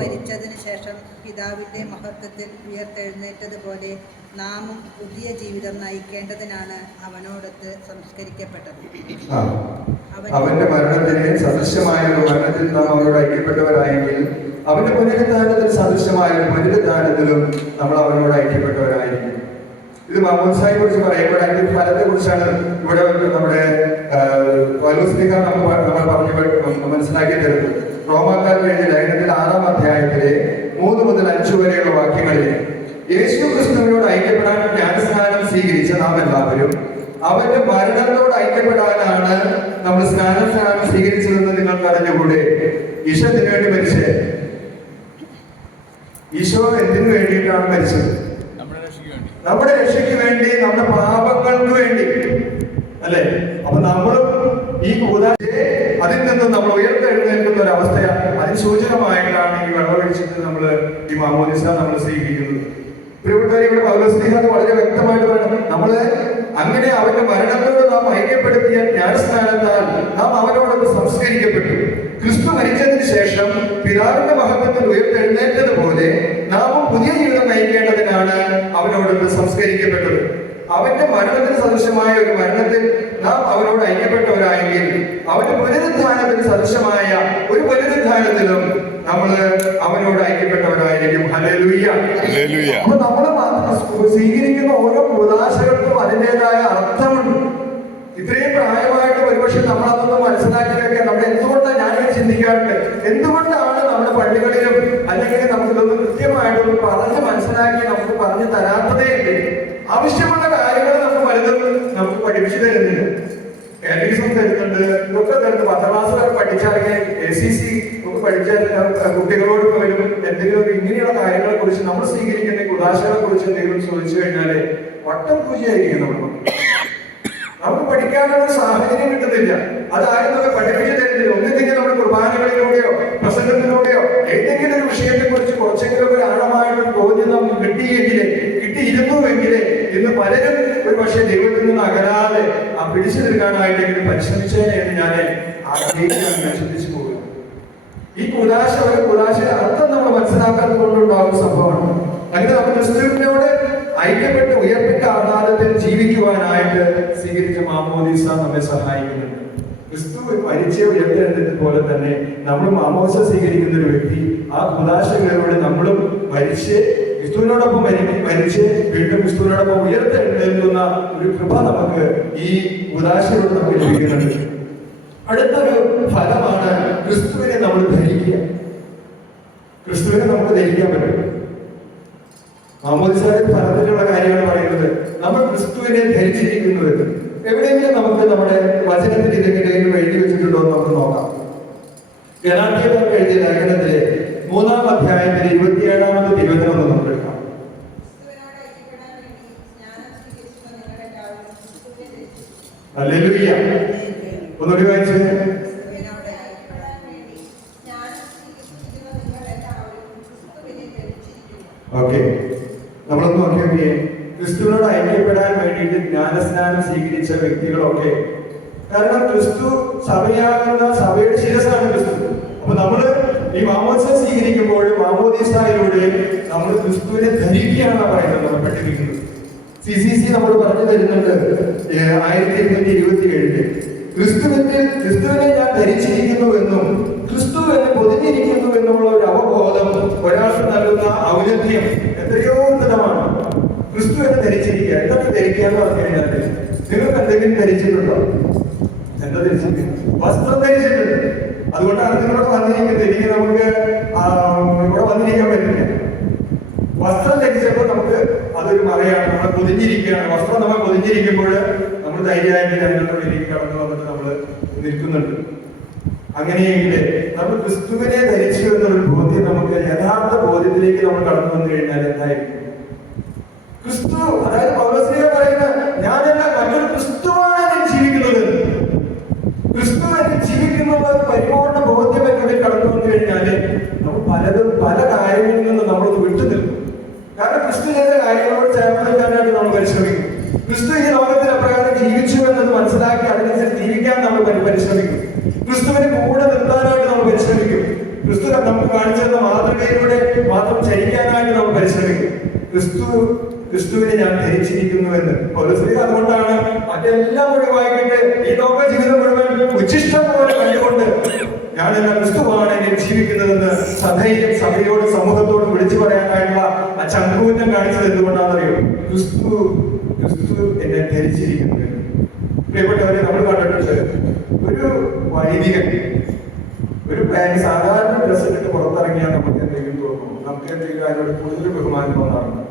മരിച്ചതിന് ശേഷം പിതാവിന്റെ മഹത്വത്തിൽ ഉയർത്തെഴുന്നേറ്റതുപോലെ നാമും പുതിയ ജീവിതം നയിക്കേണ്ടതിനാണ് അവനോടൊത്ത് സംസ്കരിക്കപ്പെട്ടത്. അവന്റെ മരണത്തിന് സദൃശമായ ഒരു മരണത്തിൽ നാം അവനോട് ഐക്യപ്പെട്ടവരായെങ്കിൽ അവന്റെ പുനരുദ്ധാനത്തിന് സദൃശമായ ഒരു പുനരുദ്ധാനത്തിലും നമ്മൾ അവനോട് ഐക്യപ്പെട്ടവരായിരിക്കും. ഇത് മാമോദിസയെ കുറിച്ച് പറയുമ്പോൾ അതിന്റെ ഫലത്തെ കുറിച്ചാണ് ഇവിടെ നമ്മുടെ പൗലോസ് നമ്മൾ പറഞ്ഞു മനസ്സിലാക്കി തരുന്നത്. റോമാക്കാർക്ക് എഴുതിയ ലേഖനത്തിൽ 6-ാം അധ്യായത്തിലെ 3 മുതൽ 5 വരെയുള്ള വാക്യങ്ങളിൽ യേശു ക്രിസ്തുവിനോട് ഐക്യപ്പെടാൻ ജ്ഞാനസ്നാനം സ്വീകരിച്ച നാം എല്ലാവരും അവന്റെ മരണത്തോട് ഐക്യപ്പെടാനാണ് നമ്മൾ സ്നാനം സ്വീകരിച്ചതെന്ന് നിങ്ങൾക്ക് അറിഞ്ഞുകൂടെ. ഈശോ എന്തിനു വേണ്ടി മരിച്ചത്? ഈശോ എന്തിനു വേണ്ടിയിട്ടാണ് മരിച്ചത്? നമ്മുടെ രക്ഷയ്ക്ക് വേണ്ടി, നമ്മുടെ പാപങ്ങൾക്ക് വേണ്ടി, അല്ലെ? അപ്പൊ നമ്മളും ഈ അതിൽ നിന്നും നമ്മൾ ഉയർത്തെഴുന്നേൽക്കുന്ന ഒരു അവസ്ഥയാണ്. അതിന് സൂചകമായിട്ടാണ് ഈ വെള്ളമൊഴിച്ചിട്ട് നമ്മൾ ഈ മാമോദിസ നമ്മൾ സ്വീകരിക്കുന്നത്. പ്രിയപ്പെട്ടവരെ, ഇവിടെ പൗലോസ് വളരെ വ്യക്തമായിട്ട് പറയണം, നമ്മള് അങ്ങനെ അവന്റെ മരണത്തോട് നാം ഐക്യപ്പെടുത്തിയ ജ്ഞാനസ്നാനത്താൽ നാം അവനോടൊന്ന് സംസ്കരിക്കപ്പെട്ടു. ക്രിസ്തു മരിച്ചതിന് ശേഷം പിതാവിന്റെ മഹത്വത്തിൽ ഉയർത്തെഴുന്നേറ്റതുപോലെ നാമും പുതിയ ജീവിതം നയിക്കേണ്ടതിനാണ് അവനോടൊന്ന് സംസ്കരിക്കപ്പെട്ടത്. അവന്റെ മരണത്തിന് സദൃശമായ ഒരു മരണത്തിൽ നാം അവനോട് ഐക്യപ്പെട്ടവരായെങ്കിൽ അവന്റെ പുനരുദ്ധാനത്തിന് സദൃശമായ ഒരു പുനരുദ്ധാനത്തിലും നമ്മൾ അവനോട് ഐക്യപ്പെട്ടവരായിരിക്കും. ഹല്ലേലൂയ. അപ്പൊ നമ്മൾ സ്വീകരിക്കുന്ന ഓരോ കൂദാശകൾക്കും അതിൻ്റെതായ അർത്ഥമുണ്ട്. ഇത്രയും പ്രായമായിട്ട് ഒരുപക്ഷെ നമ്മൾ അതൊന്നും മനസ്സിലാക്കി വെക്കാൻ നമ്മൾ എന്തുകൊണ്ടാണ് ഞാനിങ്ങനെ ചിന്തിക്കാറുണ്ട്, എന്തുകൊണ്ടാണ് നമ്മുടെ പള്ളികളിലും അല്ലെങ്കിൽ നമുക്കിതൊന്നും കൃത്യമായിട്ടൊന്നും പറഞ്ഞ് മനസ്സിലാക്കി നമുക്ക് പറഞ്ഞു തരാത്തതേ ഉണ്ട്. ആവശ്യമുള്ള കാര്യങ്ങൾ നമുക്ക് പലതും നമുക്ക് പഠിപ്പിച്ചു തരുന്നില്ല. കാറ്റഗിസം തരുന്നുണ്ട്, ഇതൊക്കെ തരുന്നു. 10ാം ക്ലാസ് വരെ പഠിച്ചാണെങ്കിൽ ACC ഒക്കെ പഠിച്ചാൽ കുട്ടികളോട് പോലും എന്തെങ്കിലും ഇങ്ങനെയുള്ള കാര്യങ്ങളെ കുറിച്ച് നമ്മൾ സ്വീകരിക്കുന്ന ഉദാശകളെ കുറിച്ച് എന്തെങ്കിലും ചോദിച്ചു കഴിഞ്ഞാല് വട്ടം പൂജയായിരിക്കും. നമുക്ക് പഠിക്കാനുള്ള സാഹചര്യം കിട്ടുന്നില്ല. അതാരും നമുക്ക് പഠിപ്പിച്ചു തരുന്നില്ല. ഒന്നില്ലെങ്കിൽ നമ്മുടെ കുർബാനകളിലൂടെയോ പ്രസംഗത്തിലൂടെയോ ഏതെങ്കിലും ഒരു വിഷയത്തെ കുറിച്ച് കുറച്ചെങ്കിലും ഒരു ആഴമായിട്ടൊരു ബോധ്യം നമുക്ക് കിട്ടിയിരുന്നുവെങ്കിലേ ഇന്ന് പലരും ഒരു പക്ഷേ ദൈവത്തിൽ നിന്ന് അകലാതെ ആ പിടിച്ചു നിൽക്കാനായിട്ടെങ്കിലും പരിശ്രമിച്ചേനെ എന്ന് ഞാൻ ആഗ്രഹിക്കാൻ ചിന്തിച്ചു പോകുക. ഈ കുദാശയുടെ അർത്ഥം നമ്മൾ മനസ്സിലാക്കാത്തത് കൊണ്ടുണ്ടാകുന്ന സംഭവമാണ്. അങ്ങനെ നമ്മൾ ക്രിസ്തുവിനോട് ഐക്യപ്പെട്ട് ഉയർപ്പിന്റെ ആധാരത്തിൽ ജീവിക്കുവാനായിട്ട് സ്വീകരിച്ച മാമോദീസ നമ്മെ സഹായിക്കുന്നുണ്ട്. ക്രിസ്തു മരിച്ച ഉയർത്തെഴുന്നേറ്റത് പോലെ തന്നെ നമ്മൾ മാമോദിസ സ്വീകരിക്കുന്ന ഒരു വ്യക്തി ആ കുദാശകളിലൂടെ നമ്മളും മരിച്ച് ക്രിസ്തുവിനോടൊപ്പം മരിച്ച് വീണ്ടും ക്രിസ്തുവിനോടൊപ്പം ഉയർത്തെഴുന്നേൽക്കുന്ന ഒരു കൃപ നമുക്ക് ഈ കുദാശയിലൂടെ നമുക്ക് ലഭിക്കുന്നുണ്ട്. അടുത്തൊരു ഫലമാണ് ക്രിസ്തുവിനെ നമ്മൾ ധരിക്കുക. ക്രിസ്തുവിനെ നമുക്ക് ധരിക്കാൻ പറ്റും. മാമോദിസയുടെ ഫലത്തിലുള്ള കാര്യമാണ് പറയുന്നത്. നമ്മൾ ക്രിസ്തുവിനെ ധരിച്ചിരിക്കുന്നു എന്ന് എവിടെയെങ്കിലും നമുക്ക് നമ്മുടെ വചനത്തിൽ ഇതെങ്കിലും എഴുതി വെച്ചിട്ടുണ്ടോ എന്ന് നമുക്ക് നോക്കാം. ഗലാത്യക്കാർക്ക് എഴുതിയ ലേഖനത്തിലെ 3-ാം അധ്യായത്തിലെ 27-ാമത്തെ തിരുവചനം നമുക്ക് എടുക്കാം. ഹല്ലേലൂയ. ഒന്നുകൂടി വായിച്ചേ. ഓക്കെ, നമ്മളൊന്ന് നോക്കിയേ. ക്രിസ്തുവിനോട് ഐക്യപ്പെടാൻ വേണ്ടിയിട്ട് ജ്ഞാനസ്നാനം സ്വീകരിച്ച വ്യക്തികളൊക്കെ, കാരണം ക്രിസ്തു സഭയാകുന്ന സഭയുടെ ശിരസാണ് ക്രിസ്തു. അപ്പൊ നമ്മള് ഈ മാമോദിസ സ്വീകരിക്കുമ്പോൾ മാമോദിസയിലൂടെ നമ്മൾ ക്രിസ്തുവിനെ ധരിക്കുകയാണ് പറയുന്നത്, നമ്മൾ പഠിപ്പിക്കുന്നത്. CCC നമ്മൾ പറഞ്ഞു തരുന്നുണ്ട് 1827 ക്രിസ്തുവിനെ ഞാൻ ധരിച്ചിരിക്കുന്നുവെന്നും ക്രിസ്തു എന്നെ പൊതിഞ്ഞിരിക്കുന്നു എന്നുള്ള ഒരു അവബോധം ഒരാൾക്ക് നൽകുന്ന ഔന്നത്യം എത്രയോ ഉന്നതമാണ്. ക്രിസ്തു എന്നെ ധരിച്ചിരിക്കുക. എന്തൊക്കെ ധരിക്കുക എന്ന് പറഞ്ഞു കഴിഞ്ഞാൽ, നിങ്ങൾക്ക് എന്തെങ്കിലും ധരിച്ചിട്ടുണ്ടോ? എന്താ ധരിച്ചിരിക്കുന്നത്? വസ്ത്രം ധരിച്ചിട്ടുണ്ട്. അതുകൊണ്ടാണ് നിങ്ങളോട് വന്നിരിക്കുന്നത്. എനിക്ക് നമുക്ക് ഇവിടെ വന്നിരിക്കാൻ പറ്റില്ല. വസ്ത്രം ധരിച്ചപ്പോൾ നമുക്ക് അതൊരു മറയാണ്, നമ്മളെ പൊതിഞ്ഞിരിക്കുകയാണ്. വസ്ത്രം നമ്മൾ പൊതിഞ്ഞിരിക്കുമ്പോൾ നമ്മൾ ധൈര്യമായിട്ട് ജനങ്ങളുടെ ഉള്ളിലേക്ക് കടന്നു വന്നിട്ട് നമ്മൾ നിൽക്കുന്നുണ്ട്. അങ്ങനെയെങ്കിൽ നമ്മൾ ക്രിസ്തുവിനെ ധരിച്ചു എന്നൊരു ബോധ്യം, നമുക്ക് യഥാർത്ഥ ബോധ്യത്തിലേക്ക് നമ്മൾ കടന്നു വന്നു കഴിഞ്ഞാൽ എന്തായിരിക്കും? ക്രിസ്തു, അതായത് പൗലോസ്ലീഹ പറയുന്നത്, ഞാനല്ല മറ്റൊരു ക്രിസ്തുവാണ് ഞാൻ ജീവിക്കുന്നത്. ക്രിസ്തു എന്നെ ജീവിക്കുന്ന പരിപൂർണ്ണ ബോധ്യം എന്നിൽ കടന്നു വന്നു കഴിഞ്ഞാല് നമ്മൾ പല കാര്യങ്ങളിൽ നിന്ന് നമ്മളൊന്ന് വിട്ടു നിൽക്കും. കാരണം ക്രിസ്തു ചെയ്ത കാര്യങ്ങളോട് ചേർന്ന് നിൽക്കാനായിട്ട് നമ്മൾ പരിശ്രമിക്കും. ക്രിസ്തു ഈ ലോകത്തിൽ അപ്രകാരം ജീവിച്ചു എന്നത് മനസ്സിലാക്കി അതിനനുസരിച്ച് ജീവിക്കാൻ നമ്മൾ പരിശ്രമിക്കും. ക്രിസ്തുവിനെ കൂടെ നിർത്താനായിട്ട് നമ്മൾ പരിശ്രമിക്കും. ക്രിസ്തു നമുക്ക് കാണിച്ചു തന്ന മാതൃകയിലൂടെ മാത്രം ചരിക്കാനായിട്ട് നമ്മൾ പരിശ്രമിക്കും. ക്രിസ്തുവിനെ ഞാൻ ധരിച്ചിരിക്കുന്നുവെന്ന് പൗലോസ്ലീഹ അതുകൊണ്ടാണ് മറ്റെല്ലാം ഒഴിവാക്കിയിട്ട് ഈ ലോക ജീവിതം മുഴുവൻ ഉച്ഛിഷ്ടം പോലെ കണ്ടുകൊണ്ട് ഞാനെല്ലാം ക്രിസ്തുവാണ് എന്നെ ജീവിക്കുന്നതെന്ന് സഭയോട് സമൂഹത്തോട് വിളിച്ചു പറയാനായിട്ടുള്ള ആ ചങ്കൂറ്റം കാണിച്ചത് എന്തുകൊണ്ടാണെന്നറിയോ? ക്രിസ്തു എന്നെ ധരിച്ചിരിക്കുന്നു. പ്രിയപ്പെട്ടവരെ, നമ്മൾ കണ്ടിട്ടുണ്ട് ഒരു വൈദികൻ ഒരു പാന്റ് സാധാരണ ഡ്രസ് ഇട്ടിട്ട് പുറത്തിറങ്ങിയാൽ നമുക്ക് എന്തെങ്കിലും തോന്നുന്നു? നമുക്ക് എന്തെങ്കിലും അതിനോട് കൂടുതൽ ബഹുമാനം തോന്നാറുണ്ട്?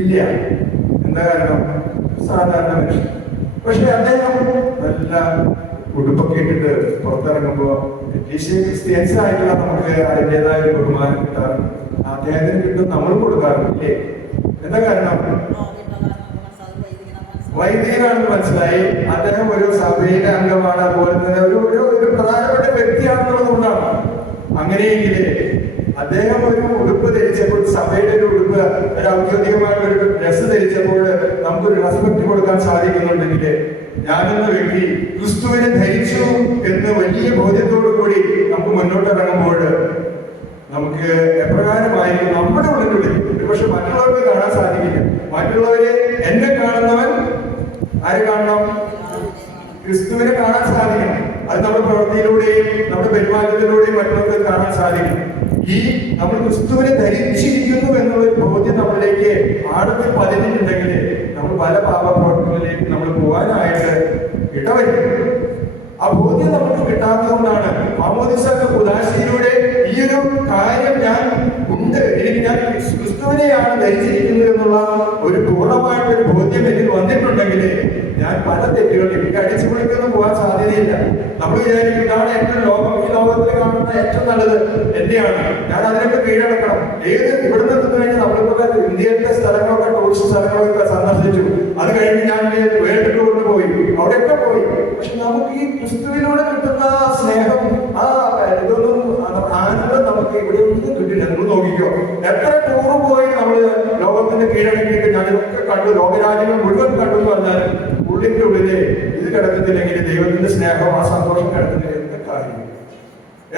ഇല്ല. എന്താ കാരണം? സാധാരണ മനുഷ്യൻ. പക്ഷെ അദ്ദേഹം നല്ല ഉടുപ്പൊക്കെ ഇട്ടിട്ട് പുറത്തിറങ്ങുമ്പോ ക്രിസ്ത്യൻസ് ആയിട്ടുള്ള നമുക്ക് അതിൻ്റെതായ ഒരു ബഹുമാനം കിട്ടാറുണ്ട്. അദ്ദേഹത്തിന് കിട്ടും, നമ്മളും കൊടുക്കാറില്ലേ? എന്താ കാരണം? വൈദികനാണെന്ന് മനസ്സിലായി. അദ്ദേഹം ഒരു സഭയിലെ അംഗമാണ്, അതുപോലെ തന്നെ ഒരു പ്രധാനപ്പെട്ട വ്യക്തിയാണെന്നുള്ളത് കൊണ്ടാണ്. അങ്ങനെയെങ്കിൽ അദ്ദേഹം ഒരു ഉടുപ്പ് ധരിച്ചപ്പോൾ, സഭയുടെ ഒരു ഉടുപ്പ്, ഒരു ഔദ്യോഗികമായിട്ടുള്ള ഒരു ഡ്രസ് ധരിച്ചപ്പോൾ നമുക്കൊരു റെസ്പെക്ട് കൊടുക്കാൻ സാധിക്കുന്നുണ്ടെങ്കിൽ, ഞാനെന്ന വ്യക്തി ക്രിസ്തുവിനെ ധരിച്ചു എന്ന് വലിയ ബോധ്യത്തോടു കൂടി നമുക്ക് മുന്നോട്ട് ഇറങ്ങുമ്പോൾ നമുക്ക് എപ്രകാരമായിരിക്കും നമ്മുടെ ഉള്ളിനുള്ളിൽ? പക്ഷെ മറ്റുള്ളവർക്ക് കാണാൻ സാധിക്കില്ല. മറ്റുള്ളവരെ, എന്നെ കാണുന്നവൻ ആരെ കാണണം? ക്രിസ്തുവിനെ കാണാൻ സാധിക്കണം. അത് നമ്മുടെ പ്രവൃത്തിയിലൂടെയും നമ്മുടെ പെരുമാറ്റത്തിലൂടെയും മറ്റുള്ളവർക്ക് കാണാൻ സാധിക്കും. ഈ നമ്മൾ ക്രിസ്തുവിനെ ധരിച്ചിരിക്കുന്നു എന്നുള്ള ബോധ്യം നമ്മളിലേക്ക് ആഴത്തിൽ പതിഞ്ഞിട്ടുണ്ടെങ്കിൽ നമ്മൾ പല പാപപ്രവർത്തനങ്ങളിലേക്ക് നമ്മൾ പോകാനായിട്ട് ഇടവരും. ആ ബോധ്യം നമുക്ക് കിട്ടാത്തതുകൊണ്ടാണ് മാമോദിസ ഉദാശയിലൂടെ ഈ ഒരു കാര്യം ഞാൻ ക്രിസ്തുവിനെയാണ് ധരിച്ചിരിക്കുന്നത് എന്നുള്ള ഒരു പൂർണ്ണമായിട്ടൊരു ബോധ്യം എന്നിൽ വന്നിട്ടുണ്ടെങ്കിൽ ഞാൻ പല തെറ്റുകളിൽ എനിക്ക് അടിച്ചു പൊളിക്കൊന്നും പോകാൻ സാധ്യതയില്ല. നമ്മൾ വിചാരിക്കും ഇതാണ് ഏറ്റവും ഈ ലോകത്തിൽ കാണുന്ന ഏറ്റവും നല്ലത് എന്നെയാണ്, ഞാൻ അതിനൊക്കെ കീഴടക്കണം. ഇവിടുന്ന് നിന്ന് കഴിഞ്ഞാൽ നമ്മളിപ്പോ ഇന്ത്യയിലെ സ്ഥലങ്ങളൊക്കെ, ടൂറിസ്റ്റ് സ്ഥലങ്ങളൊക്കെ സന്ദർശിച്ചു. അത് കഴിഞ്ഞ് ഞാൻ വേൾഡ് ടൂറിന് പോയി, അവിടെയൊക്കെ പോയി. പക്ഷെ നമുക്ക് ഈ ക്രിസ്തുവിലൂടെ കിട്ടുന്ന സ്നേഹം, ആ ഇതൊന്നും ആനന്ദം നമുക്ക് ഇവിടെ ഒന്നും കിട്ടില്ല. നിങ്ങൾ നോക്കിക്കോ, എത്ര ടൂറ് പോയി നമ്മള് ലോകത്തിന്റെ കീഴടക്കിയിട്ട് ഞാനിതൊക്കെ കണ്ടു, ലോകരാജ്യങ്ങൾ മുഴുവൻ കണ്ടു എന്ന് പറഞ്ഞാൽ ഉള്ളിന്റെ ഉള്ളില് ഇത് കിടക്കുന്നില്ലെങ്കിൽ ദൈവത്തിന്റെ സ്നേഹം, ആ സന്തോഷം കിടക്കുന്നില്ല. എന്തൊക്കെ കാര്യം!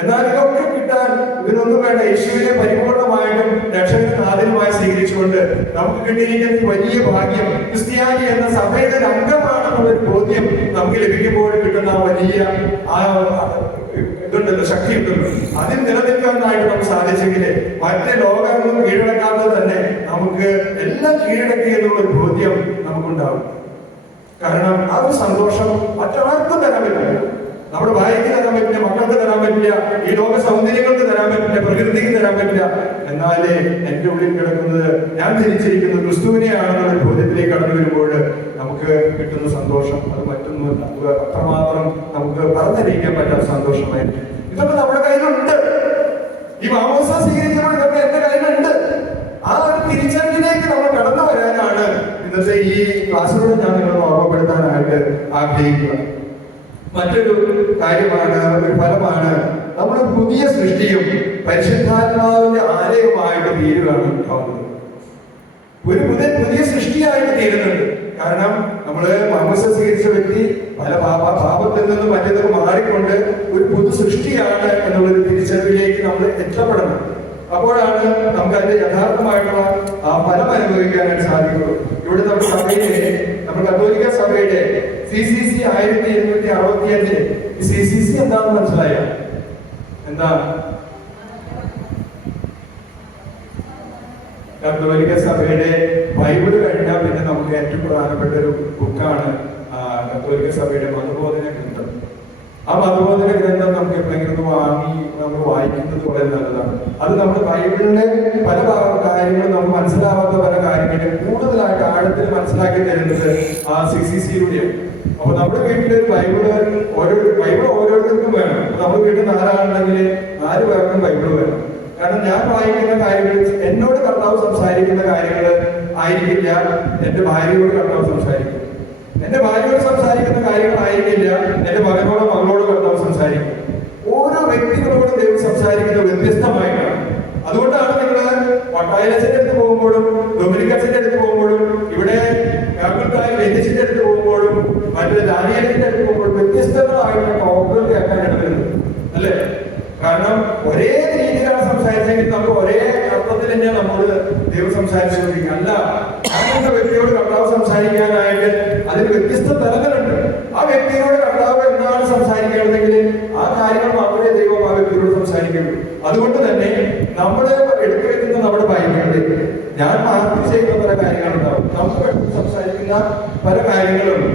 എന്നാൽ ഇതൊക്കെ കിട്ടാൻ ഇതിനൊന്നും വേണ്ട. യേശുവിനെ പരിപൂർണമായിട്ടും രക്ഷകനും നാഥനുമായി സ്വീകരിച്ചുകൊണ്ട് നമുക്ക് കിട്ടിയിരിക്കുന്ന വലിയ ഭാഗ്യം, ക്രിസ്ത്യാനി എന്ന സഭയുടെ ഒരു അംഗമാണെന്നുള്ളൊരു ബോധ്യം നമുക്ക് ലഭിക്കുമ്പോൾ കിട്ടുന്ന വലിയ ഇതുണ്ടല്ലോ, ശക്തി ഉണ്ടല്ലോ. അതിൽ നിലനിൽക്കാനായിട്ട് നമുക്ക് സാധിച്ചെങ്കിൽ മറ്റ് ലോകങ്ങളും കീഴടക്കാതെ തന്നെ നമുക്ക് എല്ലാം കീഴടക്കി എന്നുള്ളൊരു ബോധ്യം നമുക്കുണ്ടാവും. കാരണം ആ ഒരു സന്തോഷം മറ്റാർക്കും തരാൻ പറ്റില്ല. നമ്മുടെ ഭാര്യയ്ക്ക് തരാൻ പറ്റില്ല, മക്കൾക്ക് തരാൻ പറ്റില്ല, ഈ ലോക സൗന്ദര്യങ്ങൾക്ക് തരാൻ പറ്റില്ല, പ്രകൃതിക്ക് തരാൻ പറ്റില്ല. എന്നാലേ എന്റെ ഉള്ളിൽ കിടക്കുന്നത്, ഞാൻ ധരിച്ചിരിക്കുന്നത് ക്രിസ്തുവിനെയാണെന്നുള്ള ബോധ്യത്തിലേക്ക് കടന്നു വരുമ്പോൾ നമുക്ക് കിട്ടുന്ന സന്തോഷം അത് മറ്റൊന്നുമല്ല. അത്രമാത്രം നമുക്ക് പറഞ്ഞറിയിക്കാൻ പറ്റാത്ത സന്തോഷമായിരിക്കും. ഇതൊക്കെ നമ്മുടെ കയ്യിലുണ്ട്. ഈ മാമോദിസ സ്വീകരിക്കുമ്പോൾ ഇതൊക്കെ എന്റെ കയ്യിലുണ്ട്. ആ ഒരു തിരിച്ചറിവിലേക്ക് നമ്മൾ കടന്നു വരാനാണ് ഇന്നത്തെ ഈ ക്ലാസ്സിലൂടെ ഞാൻ നിങ്ങളെ ഓർമ്മപ്പെടുത്താനായിട്ട് ആഗ്രഹിക്കുക. മറ്റൊരു കാര്യമാണ്, ഒരു ഫലമാണ്, നമ്മൾ പുതിയ സൃഷ്ടിയും പരിശുദ്ധാത്മാവിന്റെ ആലയവുമായിട്ട് തീരുകയാണ് ഉണ്ടാവുന്നത്. ഒരു പുതിയ സൃഷ്ടിയായിട്ട് തീരുന്നുണ്ട്. കാരണം നമ്മള് മാമോദിസ സ്വീകരിച്ച വ്യക്തി പല പാപത്തിൽ നിന്നും മറ്റേതൊക്കെ മാറിക്കൊണ്ട് ഒരു പുതു സൃഷ്ടിയാണ് എന്നുള്ളൊരു തിരിച്ചറിവിലേക്ക് നമ്മൾ എത്തപ്പെടണം. അപ്പോഴാണ് നമുക്ക് അതിന്റെ യഥാർത്ഥമായിട്ടുള്ള ആ ഫലം അനുഭവിക്കാനായിട്ട് സാധിക്കുള്ളൂ. ഇവിടെ നമ്മുടെ സഭയിലെ, നമ്മുടെ കത്തോലിക്ക സഭയുടെ CCC 1765 CCC എന്താണെന്ന് മനസ്സിലായ? എന്താ? കത്തോലിക്ക സഭയുടെ ബൈബിള് കഴിഞ്ഞാൽ പിന്നെ നമുക്ക് ഏറ്റവും പ്രധാനപ്പെട്ട ഒരു ബുക്കാണ് കത്തോലിക്ക സഭയുടെ മതബോധന ഗ്രന്ഥം. ആ മതബോധന ഗ്രന്ഥം നമുക്ക് എപ്പോഴെങ്കിലും വാങ്ങി നമ്മൾ വായിക്കുന്നത് വളരെ നല്ലതാണ്. അത് നമ്മുടെ ബൈബിളിലെ പല കാര്യങ്ങളും നമുക്ക് മനസ്സിലാവാത്ത പല കാര്യങ്ങളും കൂടുതലായിട്ട് ആഴത്തിൽ മനസ്സിലാക്കി തരുന്നത് ആ CCCയിലൂടെയാണ്. അപ്പൊ നമ്മുടെ വീട്ടിലൊരു ബൈബിള് ഓരോരുത്തർക്കും വേണം. നമ്മുടെ വീട്ടിൽ 4 ആളുണ്ടെങ്കിൽ 4 പേർക്കും ബൈബിള് വേണം. കാരണം ഞാൻ വായിക്കുന്ന കാര്യങ്ങൾ, എന്നോട് കർത്താവ് സംസാരിക്കുന്ന കാര്യങ്ങൾ ആയിരിക്കില്ല എന്റെ ഭാര്യയോട് കർത്താവ് സംസാരിക്കും. എന്റെ ഭാര്യയോട് സംസാരിക്കുന്ന കാര്യങ്ങളായിരിക്കില്ല എന്റെ മകളോട് കർത്താവ് സംസാരിക്കും. ഓരോ വ്യക്തികളോട് ദൈവം സംസാരിക്കുന്നത് വ്യത്യസ്തമായിട്ടാണ്. അതുകൊണ്ടാണ് നിങ്ങൾ പട്ടായലച്ചന്റെ അടുത്ത് പോകുമ്പോഴും ഡൊമിനിക്കച്ചന്റെ അടുത്ത് പോകുമ്പോഴും ഇവിടെ വെല്ലിച്ചിന്റെ അടുത്ത് പോകുമ്പോഴും മറ്റേ ദാനിയേലിന്റെ അടുത്ത് പോകുമ്പോഴും വ്യത്യസ്തങ്ങളായിട്ടുള്ള ടോക്കുകൾ കേൾക്കാൻ ഇടവരുന്നത് അല്ലേ? കാരണം ഒരേ രീതിയിലാണ് സംസാരിച്ചെങ്കിൽ നമുക്ക് ഒരേ അർത്ഥത്തിൽ തന്നെ നമ്മോട് ദൈവം സംസാരിച്ചുകൊണ്ടിരിക്കുക. അല്ല, അങ്ങനത്തെ വ്യക്തിയോട് കർത്താവ് സംസാരിക്കാനായിട്ട് അതിന് വ്യത്യസ്ത തലങ്ങളുണ്ട്. ആ വ്യക്തിയോട് കർത്താവ് എന്താണ് സംസാരിക്കേണ്ടതെങ്കിൽ ആ കാര്യങ്ങൾ മാത്രമേ ദൈവം ആ വ്യക്തിയോട് സംസാരിക്കുള്ളൂ. അതുകൊണ്ട് തന്നെ നമ്മൾ എടുത്തു വെക്കുന്ന നമ്മുടെ ബൈബിളിൽ ഞാൻ മാർക്ക് ചെയ്യുന്ന പല കാര്യങ്ങളുണ്ടാവും. നമുക്ക് സംസാരിക്കുന്ന പല കാര്യങ്ങളുണ്ട്.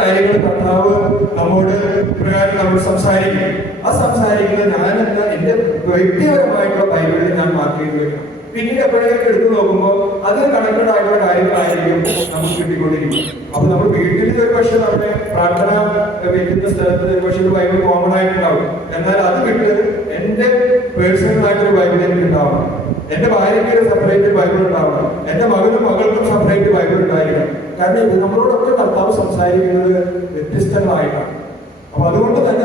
കാര്യങ്ങൾ കർത്താവ് നമ്മോട് പ്രകാരം നമ്മൾ സംസാരിക്കും. ആ സംസാരിക്കുന്നത് ഞാനെന്ന എന്റെ വ്യക്തിപരമായിട്ടുള്ള ബൈബിളിൽ ഞാൻ മാർക്ക് ചെയ്ത് വെക്കണം. പിന്നീട് എപ്പോഴേക്ക് എടുത്തു നോക്കുമ്പോൾ അതിന് കണക്റ്റഡ് ആയിട്ടുള്ള കാര്യങ്ങളായിരിക്കും നമുക്ക് കിട്ടിക്കൊണ്ടിരിക്കും. അപ്പൊ നമ്മൾ വീട്ടിൽ ഒരു പക്ഷെ നമ്മുടെ പ്രാർത്ഥന വെക്കുന്ന സ്ഥലത്ത് ഒരു പക്ഷെ ഒരു ബൈബിൾ കോമൺ ആയിട്ടുണ്ടാവും. എന്നാൽ അത് വിട്ട് എന്റെ പേഴ്സണൽ ആയിട്ടൊരു ബൈബിൾ എനിക്ക് ഉണ്ടാവണം. എന്റെ ഭാര്യയ്ക്ക് ഒരു സെപ്പറേറ്റ് ബൈബിൾ ഉണ്ടാവണം. എന്റെ മകനും മകൾക്കും സെപ്പറേറ്റ് ബൈബിൾ ഉണ്ടായിരിക്കണം. കാരണം ഇത് നമ്മളോടൊക്കെ കർത്താവ് സംസാരിക്കുന്നത് വ്യത്യസ്തങ്ങളായിട്ടാണ്. അപ്പൊ അതുകൊണ്ട് തന്നെ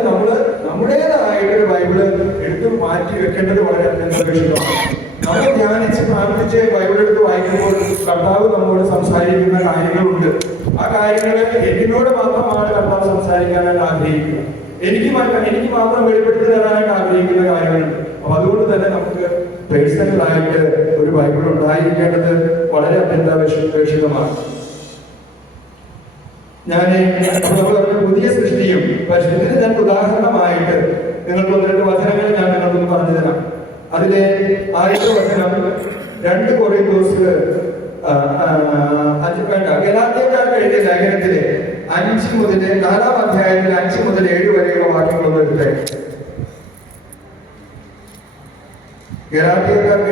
നമ്മുടേതായിട്ടൊരു ബൈബിള് എടുത്ത് മാറ്റി വെക്കേണ്ടത് വളരെ അത്യന്താപേക്ഷിതമാണ്. നമ്മൾ ധ്യാനിച്ച് പ്രാർത്ഥിച്ച് ബൈബിൾ എടുത്ത് വായിക്കുമ്പോൾ കർത്താവ് നമ്മോട് സംസാരിക്കുന്ന കാര്യങ്ങളുണ്ട്. ആ കാര്യങ്ങൾ എന്നോട് മാത്രമാണ് കർത്താവ് സംസാരിക്കാനായിട്ട് ആഗ്രഹിക്കുക. എനിക്ക് മാത്രം വെളിപ്പെടുത്തി തരാനായിട്ട് ആഗ്രഹിക്കുന്ന കാര്യങ്ങളുണ്ട്. അപ്പൊ അതുകൊണ്ട് തന്നെ നമുക്ക് പേഴ്സണലായിട്ട് ഒരു ബൈബിൾ ഉണ്ടായിരിക്കേണ്ടത് വളരെ അത്യന്താപേക്ഷിതമാണ്. പുതിയ സൃഷ്ടിയും പരിശുദ്ധത്തിന് ഞാൻ ഉദാഹരണമായിട്ട് നിങ്ങൾക്ക് 1-2 വചനങ്ങൾ ഞാൻ നിങ്ങൾക്കൊന്ന് പറഞ്ഞു തരാം. അതിലെ ആദ്യത്തെ വചനം 2 കൊറിന്തോസ് ഗലാത്യക്കാർക്ക് എഴുതിയ ലേഖനത്തിലെ 5 മുതൽ 4-ാം അധ്യായത്തിൽ 5 മുതൽ 7 വരെയുള്ള വാക്യങ്ങളൊന്നും എടുത്തേ. ഗലാത്യക്കാർക്ക്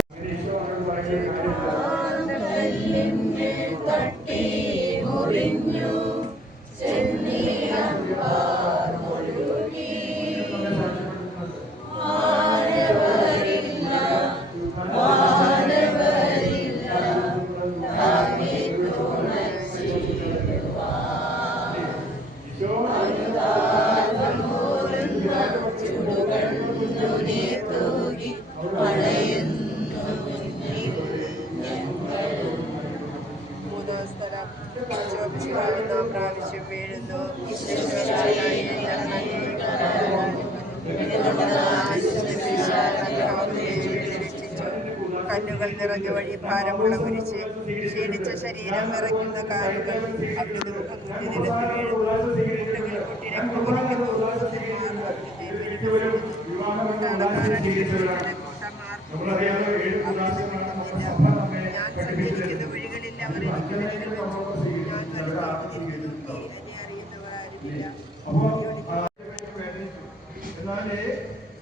പ്രാവശ്യം വീഴുന്നു. കല്ലുകൾ നിറഞ്ഞ വഴി ഭാരമുള്ള കുരിച്ച് ക്ഷീണിച്ച ശരീരം നിറയ്ക്കുന്ന കാലുകൾ അഗ്നിമുഖം കുത്തി നിരത്തി വീഴുന്നു. ഞാൻ സഞ്ചരിക്കുന്ന വഴികളിൽ അവർ എനിക്ക് മുന്നിൽ വെച്ചു. എന്നെ അറിയുന്നവർ ആരുമില്ല. എന്നാല്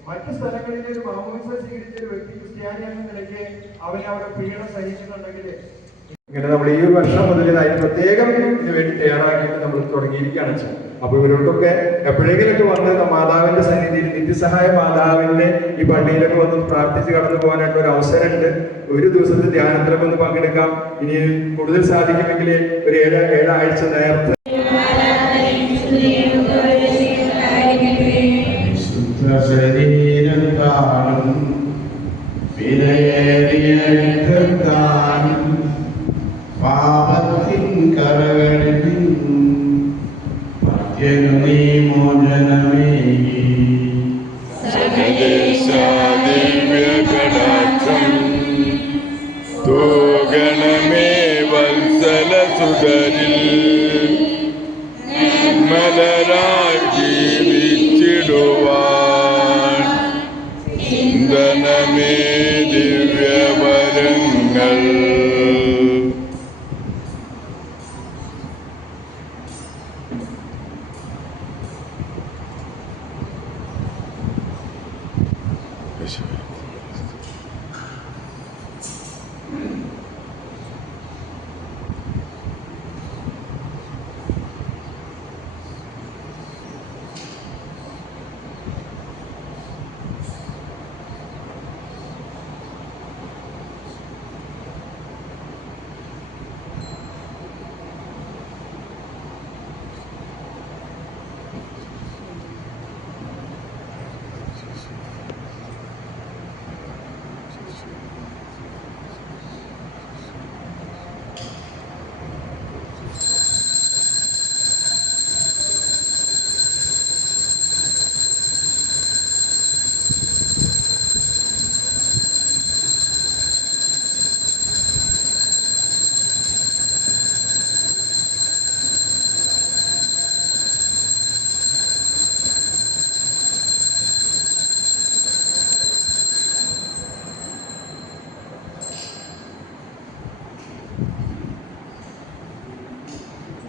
മറ്റു സ്ഥലങ്ങളിൽ ഒരു മാമോദിസ സ്വീകരിച്ച ഒരു വ്യക്തി ക്രിസ്ത്യാനി എന്ന നിലയ്ക്ക് അവനെ അവിടെ പീഡനം സഹിക്കുന്നുണ്ടെങ്കിൽ ഇങ്ങനെ നമ്മൾ ഈ വർഷം മുതൽ അതിന് പ്രത്യേകം ഇതിനു വേണ്ടി തയ്യാറാക്കിയിട്ട് നമ്മൾ തുടങ്ങിയിരിക്കുകയാണ്. അപ്പൊ ഇവരോടൊക്കെ എപ്പോഴെങ്കിലൊക്കെ വന്ന് മാതാവിന്റെ സന്നിധിയിൽ നിത്യസഹായ മാതാവിന്റെ ഈ പള്ളിയിലൊക്കെ വന്ന് പ്രാർത്ഥിച്ച് കടന്നു പോകാനായിട്ട് ഒരു അവസരമുണ്ട്. ഒരു ദിവസത്തെ ധ്യാനത്തിലൊക്കെ ഒന്ന് പങ്കെടുക്കാം. ഇനി കൂടുതൽ സാധിക്കുമെങ്കിൽ ഒരു ഏഴാഴ്ച നേരത്തെ ശരീരം കാണും വിലയേറിയും പാപത്തിൻ കരകളിൽ മധ്യനു നീ മോചനമേകി തൂഗണമേ വത്സല സുതരിൽ മലരായി ജീവിച്ചിടുവാൻ ചിന്തനമേ ദിവ്യവരങ്ങൾ.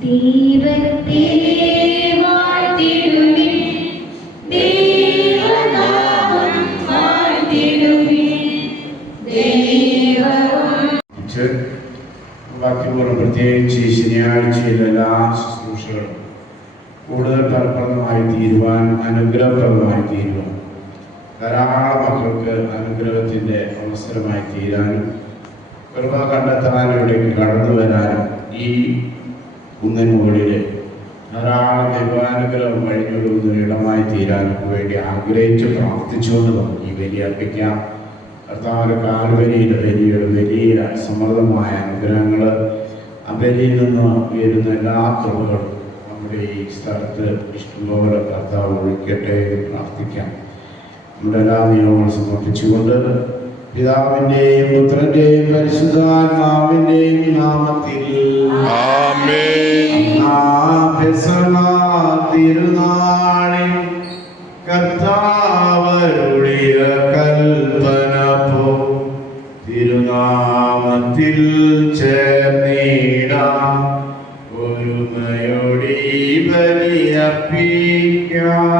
ദൈവത്തെ വാഴ്ത്തിടുവിൻ, ദൈവനാമം വാഴ്ത്തിടുവിൻ, ദൈവം. ബാക്കിയുള്ള പ്രത്യേകിച്ച് ശനിയാഴ്ചയിലെ എല്ലാ ശുശ്രൂഷകളും കൂടുതൽ ഫലപ്രദമായി തീരുവാൻ, അനുഗ്രഹപ്രദമായി തീരുവാൻ, ധാരാളം മക്കൾക്ക് അനുഗ്രഹത്തിൻ്റെ അവസരമായി തീരാനും കൃപ കണ്ടെത്താനും ഇവിടേക്ക് കടന്നു വരാനും ഈ കുന്നിന് മുകളിൽ ധാരാളം ദൈവാനുഗ്രഹം കഴിഞ്ഞൊഴുകുന്ന ഇടമായി തീരാനും വേണ്ടി ആഗ്രഹിച്ച് പ്രാർത്ഥിച്ചുകൊണ്ട് ഈ ബലി അർപ്പിക്കാം. കർത്താവിൻ്റെ കാൽവരിയിൽ വലിയ സമൃദ്ധമായ അനുഗ്രഹങ്ങൾ ആ ബലിയിൽ നിന്ന് ഉയരുന്ന എല്ലാ കൃപകളും നമ്മുടെ ഈ സ്ഥലത്ത് ഇഷ്ടംപോലെ കർത്താവ് ഒഴിക്കട്ടെ എന്ന് പ്രാർത്ഥിക്കാം. നമ്മുടെ എല്ലാ നിയമങ്ങളും സമർപ്പിച്ചുകൊണ്ട് പിതാവിൻ്റെയും പുത്രൻ്റെയും പരിശുദ്ധാത്മാവിൻ്റെയും നാമത്തിൽ തിരുനാളിൽ കർത്താവരുളിയ കൽപ്പന പോ തിരുനാമത്തിൽ ചേർന്നിടാം, ഒരുമയോടെ ബലിയർപ്പിക്കാം.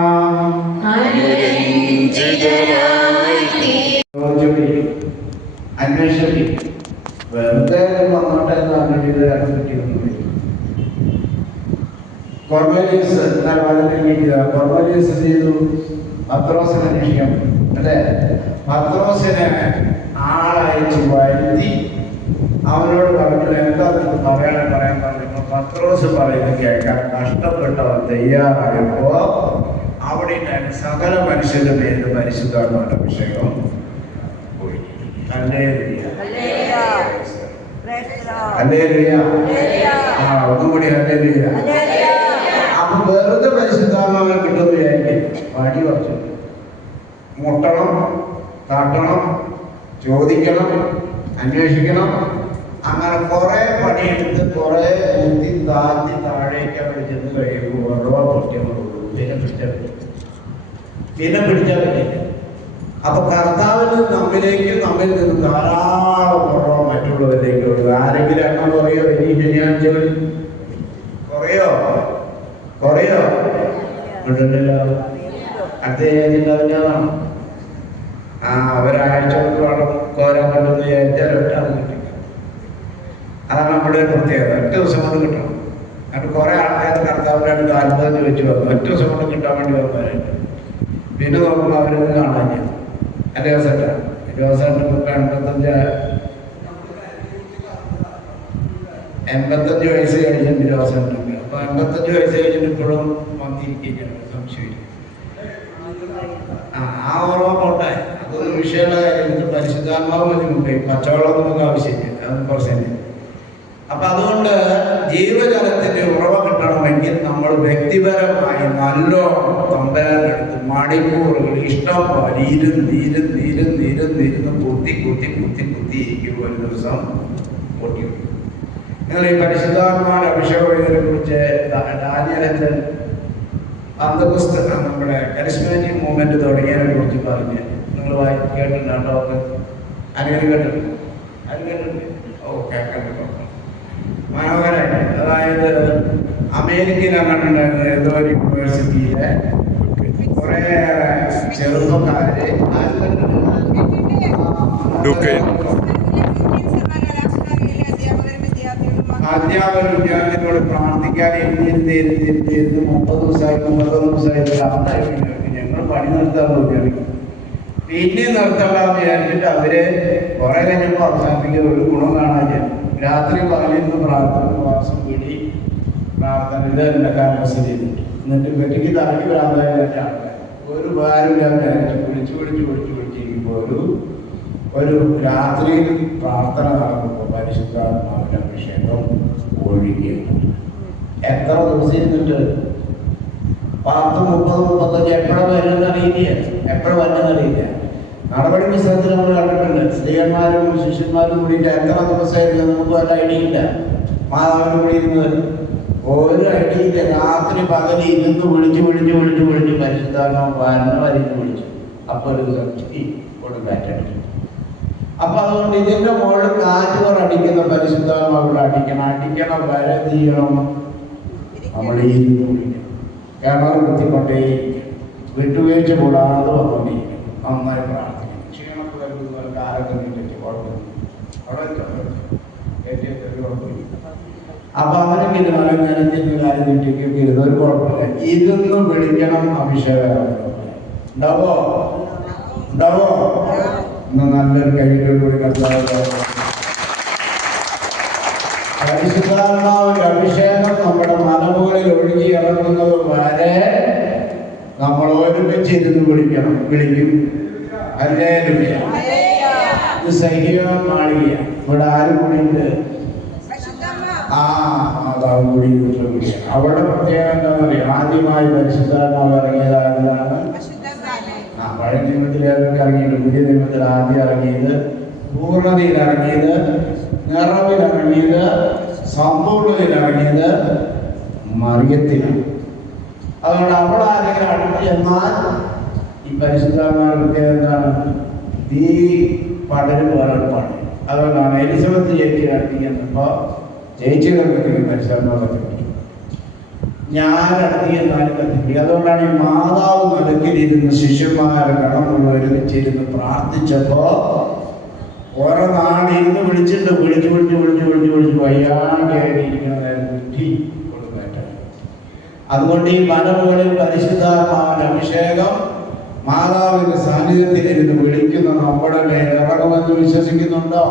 അന്വേഷണം വെറുതെ വന്നോട്ടെ എന്ന് പറഞ്ഞിട്ട് കൊർന്നേലിയസ് കൊർന്നേലിയസ് ചെയ്തു പത്രോസിനെ അന്വേഷിക്കാൻ അല്ലേ? പത്രോസിനെ ആളയച്ച് വരുത്തി അവനോട് പറഞ്ഞു എന്താ പറയാൻ പറഞ്ഞു. പത്രോസ് പറയുന്നത് കേൾക്കാൻ കഷ്ടപ്പെട്ടവൻ തയ്യാറായപ്പോ അവിടെ സകല മനുഷ്യന്റെ പേര് പരിശുദ്ധാത്മാവിന്റെ അഭിഷേകം പോയി. ഒന്നുകൂടി അപ്പൊ വെറുതെ പരിശുദ്ധാത്മാവിനെ കിട്ടുന്ന വിചാരിക്കും. പടി കുറച്ചു മുട്ടണം, തട്ടണം, ചോദിക്കണം, അന്വേഷിക്കണം. അങ്ങനെ കുറെ പണിയെടുത്ത് കുറെ ബുദ്ധി താഴ്ത്തി താഴേക്ക് അവിടെ ചെന്ന് കഴിയുമ്പോൾ ഓരോ കുട്ടികളുള്ളൂ. പിന്നെ പിടിച്ചാൽ പറ്റില്ല. അപ്പൊ കർത്താവിന് നമ്മിൽ നിന്ന് ധാരാളം കുറവ് മറ്റുള്ളവരിലേക്ക് ഉള്ളൂ. ആരെങ്കിലും എണ്ണം കുറയോ? ഇനി ശനിയാഴ്ചകളിൽ കുറയോ ഉണ്ടല്ലോ. അടുത്ത ഏജിണ്ടാവില്ലാതാണ്. ഒരാഴ്ച കൊണ്ട് വേണം കോരാൻ പറ്റുന്ന വിചാരിച്ചാൽ ഒറ്റാണ് കിട്ടില്ല. അതാണ് നമ്മുടെ ഒരു പ്രത്യേകത. ഒറ്റ ദിവസം കൊണ്ട് കിട്ടണം. അത് കുറേ ആൾക്കാർ കർത്താവിനായിട്ട് താല്പര്യം ചോദിച്ചു വന്നു, ഒറ്റ ദിവസം കൊണ്ട് കിട്ടാൻ വേണ്ടി വന്നവരുണ്ട്. പിന്നെ നോക്കുമ്പോൾ അവരൊന്നും കാണാൻ ഞാൻ എൻ്റെ ദിവസമായിട്ടാണ് ദിവസമായിട്ട് 85 വയസ്സ് കഴിഞ്ഞിട്ട് ദിവസമായിട്ടുണ്ട്. അപ്പോൾ 85 വയസ്സ് കഴിഞ്ഞിട്ട് ഇപ്പോഴും വന്നിരിക്കുകയാണ്, സംശയമില്ല. ആ ഓർമ്മ പോട്ടെ, അതൊന്നും വിഷയമുള്ള കാര്യം. ഇത് പരിശുദ്ധാത്മാവ് മതി, നമുക്ക് പച്ചവെള്ളം നമുക്ക് ആവശ്യമില്ല, അതൊന്നും കുറച്ച്. അപ്പൊ അതുകൊണ്ട് ജീവജലത്തിന്റെ ഉറവ കിട്ടണമെങ്കിൽ നമ്മൾ വ്യക്തിപരമായി നല്ലോണം തമ്പരാനെടുത്ത് മണിക്കൂറുകൾ ഇഷ്ടം പോലെ ഇരുന്ന് കുത്തി ഇരിക്കുമ്പോൾ ഒരു ദിവസം പൊട്ടി. നിങ്ങൾ ഈ പരിശുദ്ധാത്മാവിന്റെ അഭിഷേകത്തിനെ കുറിച്ച് ഡാനിയലച്ചൻ അന്തപുസ്തകം നമ്മുടെ കരിസ്മാറ്റിക് മൂവ്മെന്റ് തുടങ്ങിയതിനെ കുറിച്ച് പറഞ്ഞ് നിങ്ങൾ കേട്ടിട്ടുണ്ടോ? അങ്ങനെ കേട്ടിട്ടുണ്ട്. ഓ, കേൾക്കണ്ട, മനോഹരമായിട്ട്. അതായത് അമേരിക്കയിൽ അങ്ങോട്ടുണ്ടായിരുന്ന ഏതോ ഒരു യൂണിവേഴ്സിറ്റിയിലെ കുറേയേറെ ചെറുപ്പക്കാര് അധ്യാപകർ വിദ്യാർത്ഥികളോട് പ്രാർത്ഥിക്കാൻ ഇരുന്ന് 30 ദിവസമായി ഞങ്ങൾ പണി നിർത്താൻ നോക്കിയാണ്. പിന്നെ നിർത്തണ്ടെന്ന് വിചാരിച്ചിട്ട് അവര് കുറെ കഴിഞ്ഞപ്പോൾ അവസാനിപ്പിക്കുക ഒരു ഗുണം കാണാൻ. രാത്രി പകലിരുന്ന് പ്രാർത്ഥന, മാസം പിടി പ്രാർത്ഥന, ഇത് എൻ്റെ ക്യാമ്പസ് ചെയ്തിട്ട് എന്നിട്ട് വെട്ടിക്ക് തലയ്ക്ക് പ്രാർത്ഥനയായിട്ട് ആൾക്കാർ ഒരു ഭാരമില്ലാതെ വിളിച്ചിരിക്കുമ്പോൾ ഒരു രാത്രിയിൽ പ്രാർത്ഥന നടക്കുമ്പോൾ പരിശുദ്ധാത്മാവിന്റെ അഭിഷേകം ഒഴുകിയാണ്. എത്ര ദിവസം ഇരുന്നിട്ട് 10, 30, 35 എപ്പോഴും വരുന്നറിയില്ല. നടപടി പുസ്തകത്തിൽ നമ്മൾ കണ്ടിട്ടുണ്ട്. സ്ത്രീയന്മാരും ശിഷ്യന്മാരും കൂടിയിട്ട് എത്ര ദിവസമായിരുന്നു നമുക്ക് വല്ല ഐഡിയ ഇല്ല. മാതാവിന് കൂടി ഇരുന്നത് ഒരു ഐഡിയ ഇല്ല. രാത്രി പകല് ഇരുന്ന് വിളിച്ച് പരിശുദ്ധാത്മാവ് വരന്ന് വിളിച്ചു. അപ്പൊ ഒരു കൊടുക്കാറ്റടിക്കും. അപ്പൊ അതുകൊണ്ട് ഇതിന്റെ മുകളിൽ കാറ്റുകൾ അടിക്കുന്ന പരിശുദ്ധാത്മാവിടെ അടിക്കണം വരെ ചെയ്യണം. നമ്മൾ ഇരുന്ന് വിളിക്കണം, കിണർ കുത്തിക്കൊണ്ടേയിരിക്കും, വിട്ടുവീഴ്ച കൂടാതെ വന്നുകൊണ്ടിരിക്കും. നന്നായി പ്രാർത്ഥിക്കും. ക്ഷീണത്തിൽ വരുന്നവർക്ക് ആരോഗ്യം കുഴപ്പമില്ല. അപ്പൊ അവരൊക്കെ ഇത് നനഞ്ഞ കാര്യം നീട്ടിക്കൊക്കെ ഇരുന്ന് ഒരു കുഴപ്പമില്ല. ഇരുന്ന് വിളിക്കണം. അഭിഷേകം ഉണ്ടാവോ? ഇന്ന് നല്ലൊരു കഴിയോടുകൂടി പരിശുദ്ധാത്മാവിന്റെ അഭിഷേകം നമ്മുടെ മലമുകളിൽ ഒഴുകി ഇറങ്ങുന്നത് വരെ നമ്മൾ ഒരുമിച്ചിരുന്ന് വിളിക്കും. ഹല്ലേലൂയ. ഇത് സഹിയോൻ മാളിക. ഇവിടെ ആരും കൂടിയുണ്ട്? മാതാവ് കൂടി. അവരുടെ പ്രത്യേകത എന്താണെന്ന് അറിയാം? ആദ്യമായി പരിശുദ്ധാത്മാവ് ഇറങ്ങിയതായതാണ്. പഴയ നിയമത്തിൽ ഇറങ്ങിയിട്ട് പുതിയ നിയമത്തിൽ ആദ്യം ഇറങ്ങിയത്, പൂർണ്ണതയിൽ ഇറങ്ങിയത്, നിറവിൽ ഇറങ്ങിയത്, സമ്പൂർണ്ണതയിൽ ഇറങ്ങിയത് മറിയത്തിലാണ്. അതുകൊണ്ട് അവിടെ ആരെങ്കിലും അടുത്ത് എന്നാൽ ഈ പരിശുദ്ധാത്മാവിന്റെ പ്രത്യേകത എന്താണ്? തീ പടരും വേറെടുപ്പാണ്. അതുകൊണ്ടാണ് എലിസബത്ത് ചേച്ചി അടുത്തേക്ക് എന്നപ്പോ ചേച്ചിയുടെ അടുത്തേക്ക് പരിശുദ്ധാത്മാവ് കത്തിപ്പിടിക്കും. ഞാൻ അടുത്തേക്ക് എന്നാലും കത്തിപ്പിടിക്കും. അതുകൊണ്ടാണ് ഈ മാതാവ് നടുക്കിലിരുന്ന് ശിഷ്യന്മാരെ കടം മുഴുവൻ ഒരുമിച്ചിരുന്ന് പ്രാർത്ഥിച്ചപ്പോ ഓരോ നാടിരുന്ന് വിളിച്ചിട്ട് വിളിച്ച് വയ്യാണ്ടിയായിരിക്കുന്ന നേരം കുറ്റി കൊടുക്കാറ്റാണ്. അതുകൊണ്ട് ഈ മലമുകളിൽ പരിശുദ്ധാത്മാവിന്റെ അഭിഷേകം മാതാവിന്റെ സാന്നിധ്യത്തിലിരുന്ന് വിളിക്കുന്ന നമ്മുടെ മേൽ ഇറങ്ങുമെന്ന് വിശ്വസിക്കുന്നുണ്ടോ?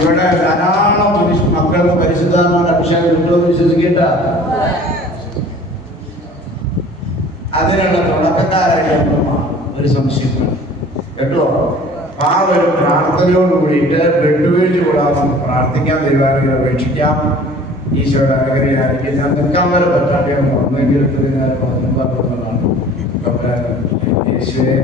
ഇവിടെ ധാരാളം മക്കൾക്ക് പരിശുദ്ധാത്മാവിന്റെ അഭിഷേകം കിട്ടുമെന്ന് വിശ്വസിക്കട്ട. അതിനുള്ള തുടക്കക്കാരായി ഒരു സംശയം കേട്ടോ. ആ ഒരു പ്രാർത്ഥനയോട് കൂടിയിട്ട് വിട്ടുവീഴ്ച കൂടാതെ നമുക്ക് പ്രാർത്ഥിക്കാൻ തീരുമാനം അപേക്ഷിക്കാം. ഈശോയുടെ അനുഗ്രഹിക്കും. ഞാൻ നിൽക്കാൻ വരെ പറ്റാതെ ഒന്നെങ്കിൽ പറഞ്ഞതാണ്. യേശുവേ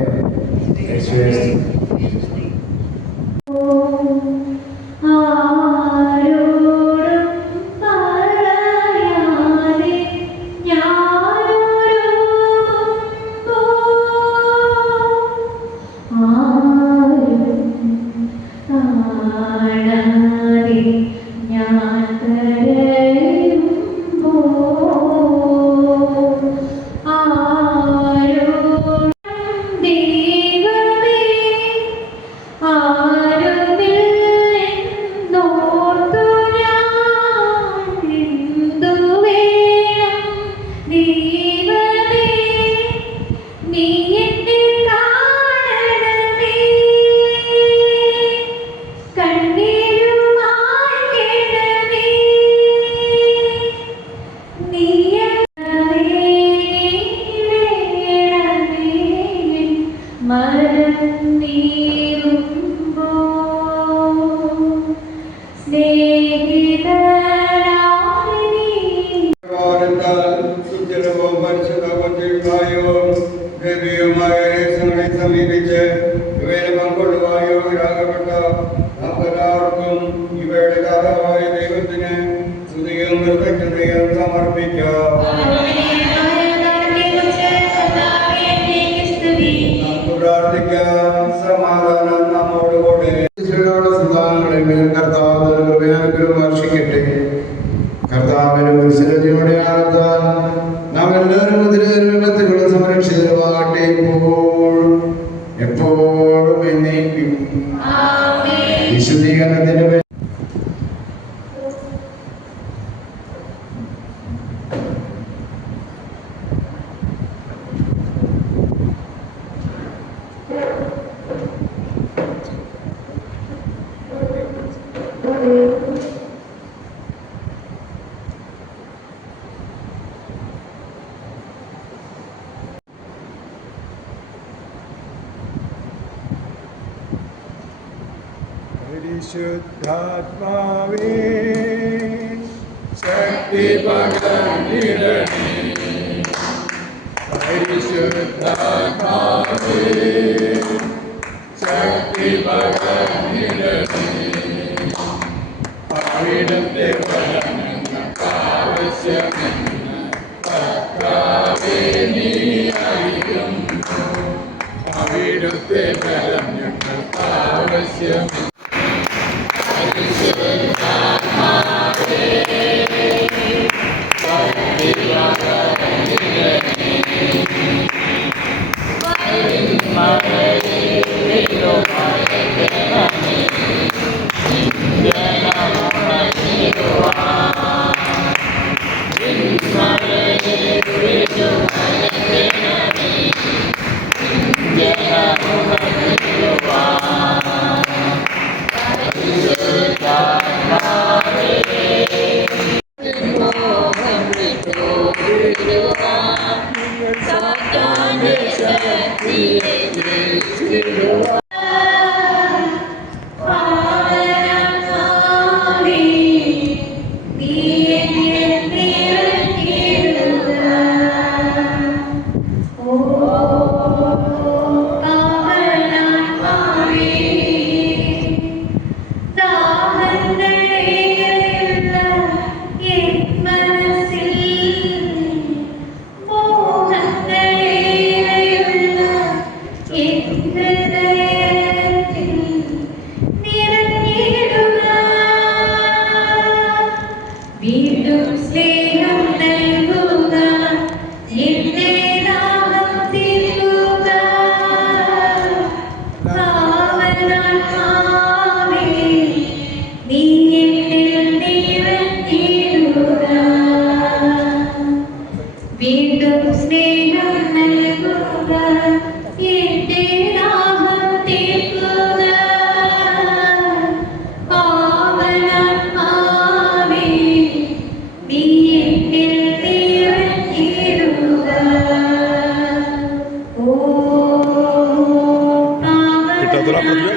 മേൽ കർത്താവ് കൃപയാനുഗ്രഹം വർഷിക്കട്ടെ. കർത്താവിന്റെ പരിസരതയോടെ ആളത്താൽ നാം എല്ലാവരും മുദ്രകളും സംരക്ഷിതമാകട്ടെ, എപ്പോഴും എപ്പോഴും എന്നേക്കും. വിശുദ്ധീകരണത്തിന്റെ പരിശുദ്ധാത്മാവേ ശക്തി പകർന്നിടണേ, പരിശുദ്ധാത്മാവേ ശക്തി പകർന്നിടണേ, അവിടുത്തെ ഫലം ഞങ്ങൾക്ക് ആവശ്യമെന്ന് കർത്താവേ നീ അറിയുന്നു, അവിടുത്തെ ഫലം ഞങ്ങൾക്ക് ആവശ്യമെന്ന്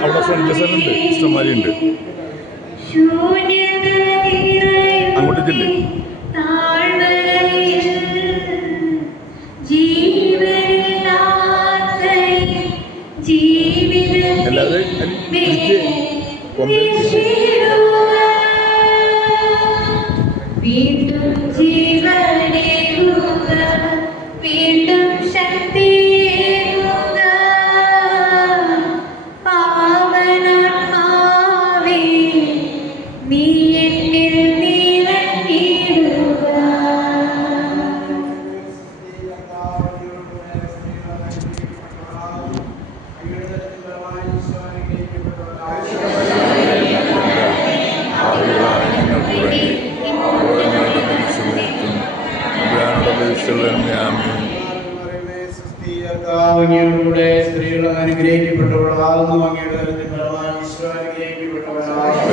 അവിടെ ഫ്രണ്ട്സ് ഇഷ്ടംമാരിയുണ്ട്. അങ്ങോട്ട് ചെല്ലേ. എല്ലാവരും വീണ്ടും ജീവനേകുക, വീണ്ടും ശക്തിയേകുക, പാവനാത്മാവേ നീ എന്നിൽ നിറഞ്ഞിടുക. സ്ത്രീകൾ അനുഗ്രഹിക്കപ്പെട്ടവളാകുന്നു, അങ്ങയുടെ തരത്തിൽ ഫലമായി ഈശോ അനുഗ്രഹിക്കപ്പെട്ടവളാകുന്നു.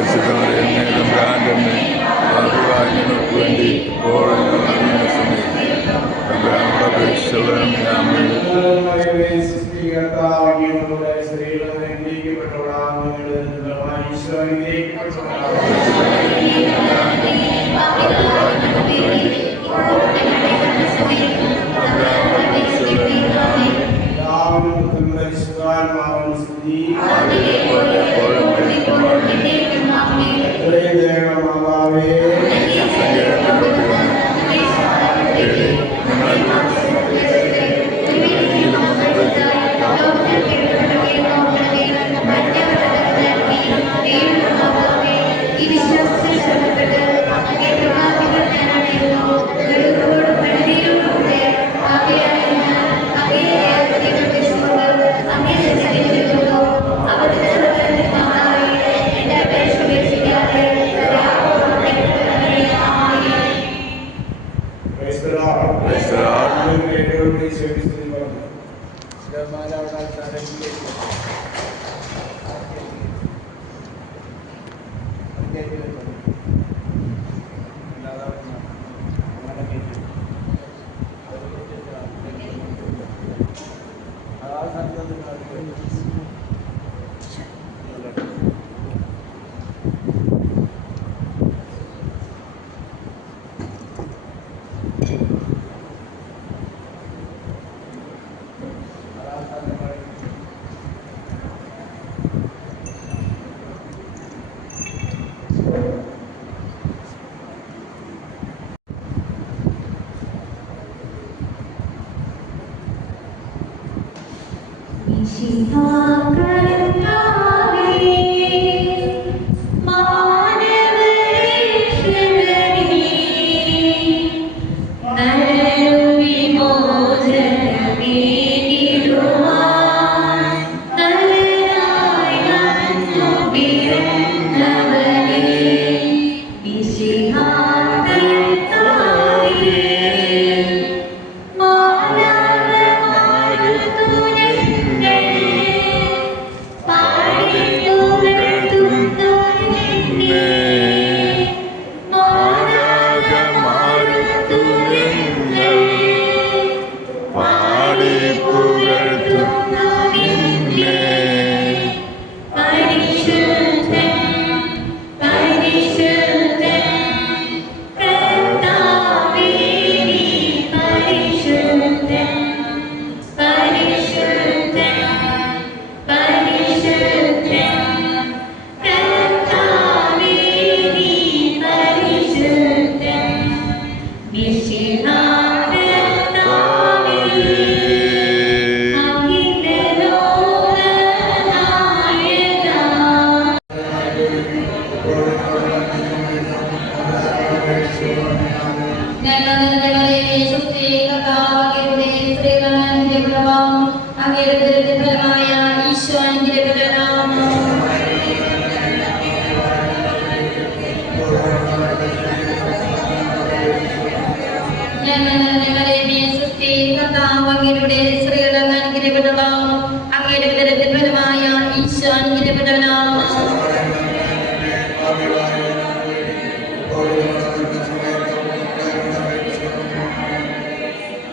Amen.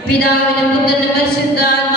പിതാവിനും പുത്രനും പരിശുദ്ധാത്മാവിനും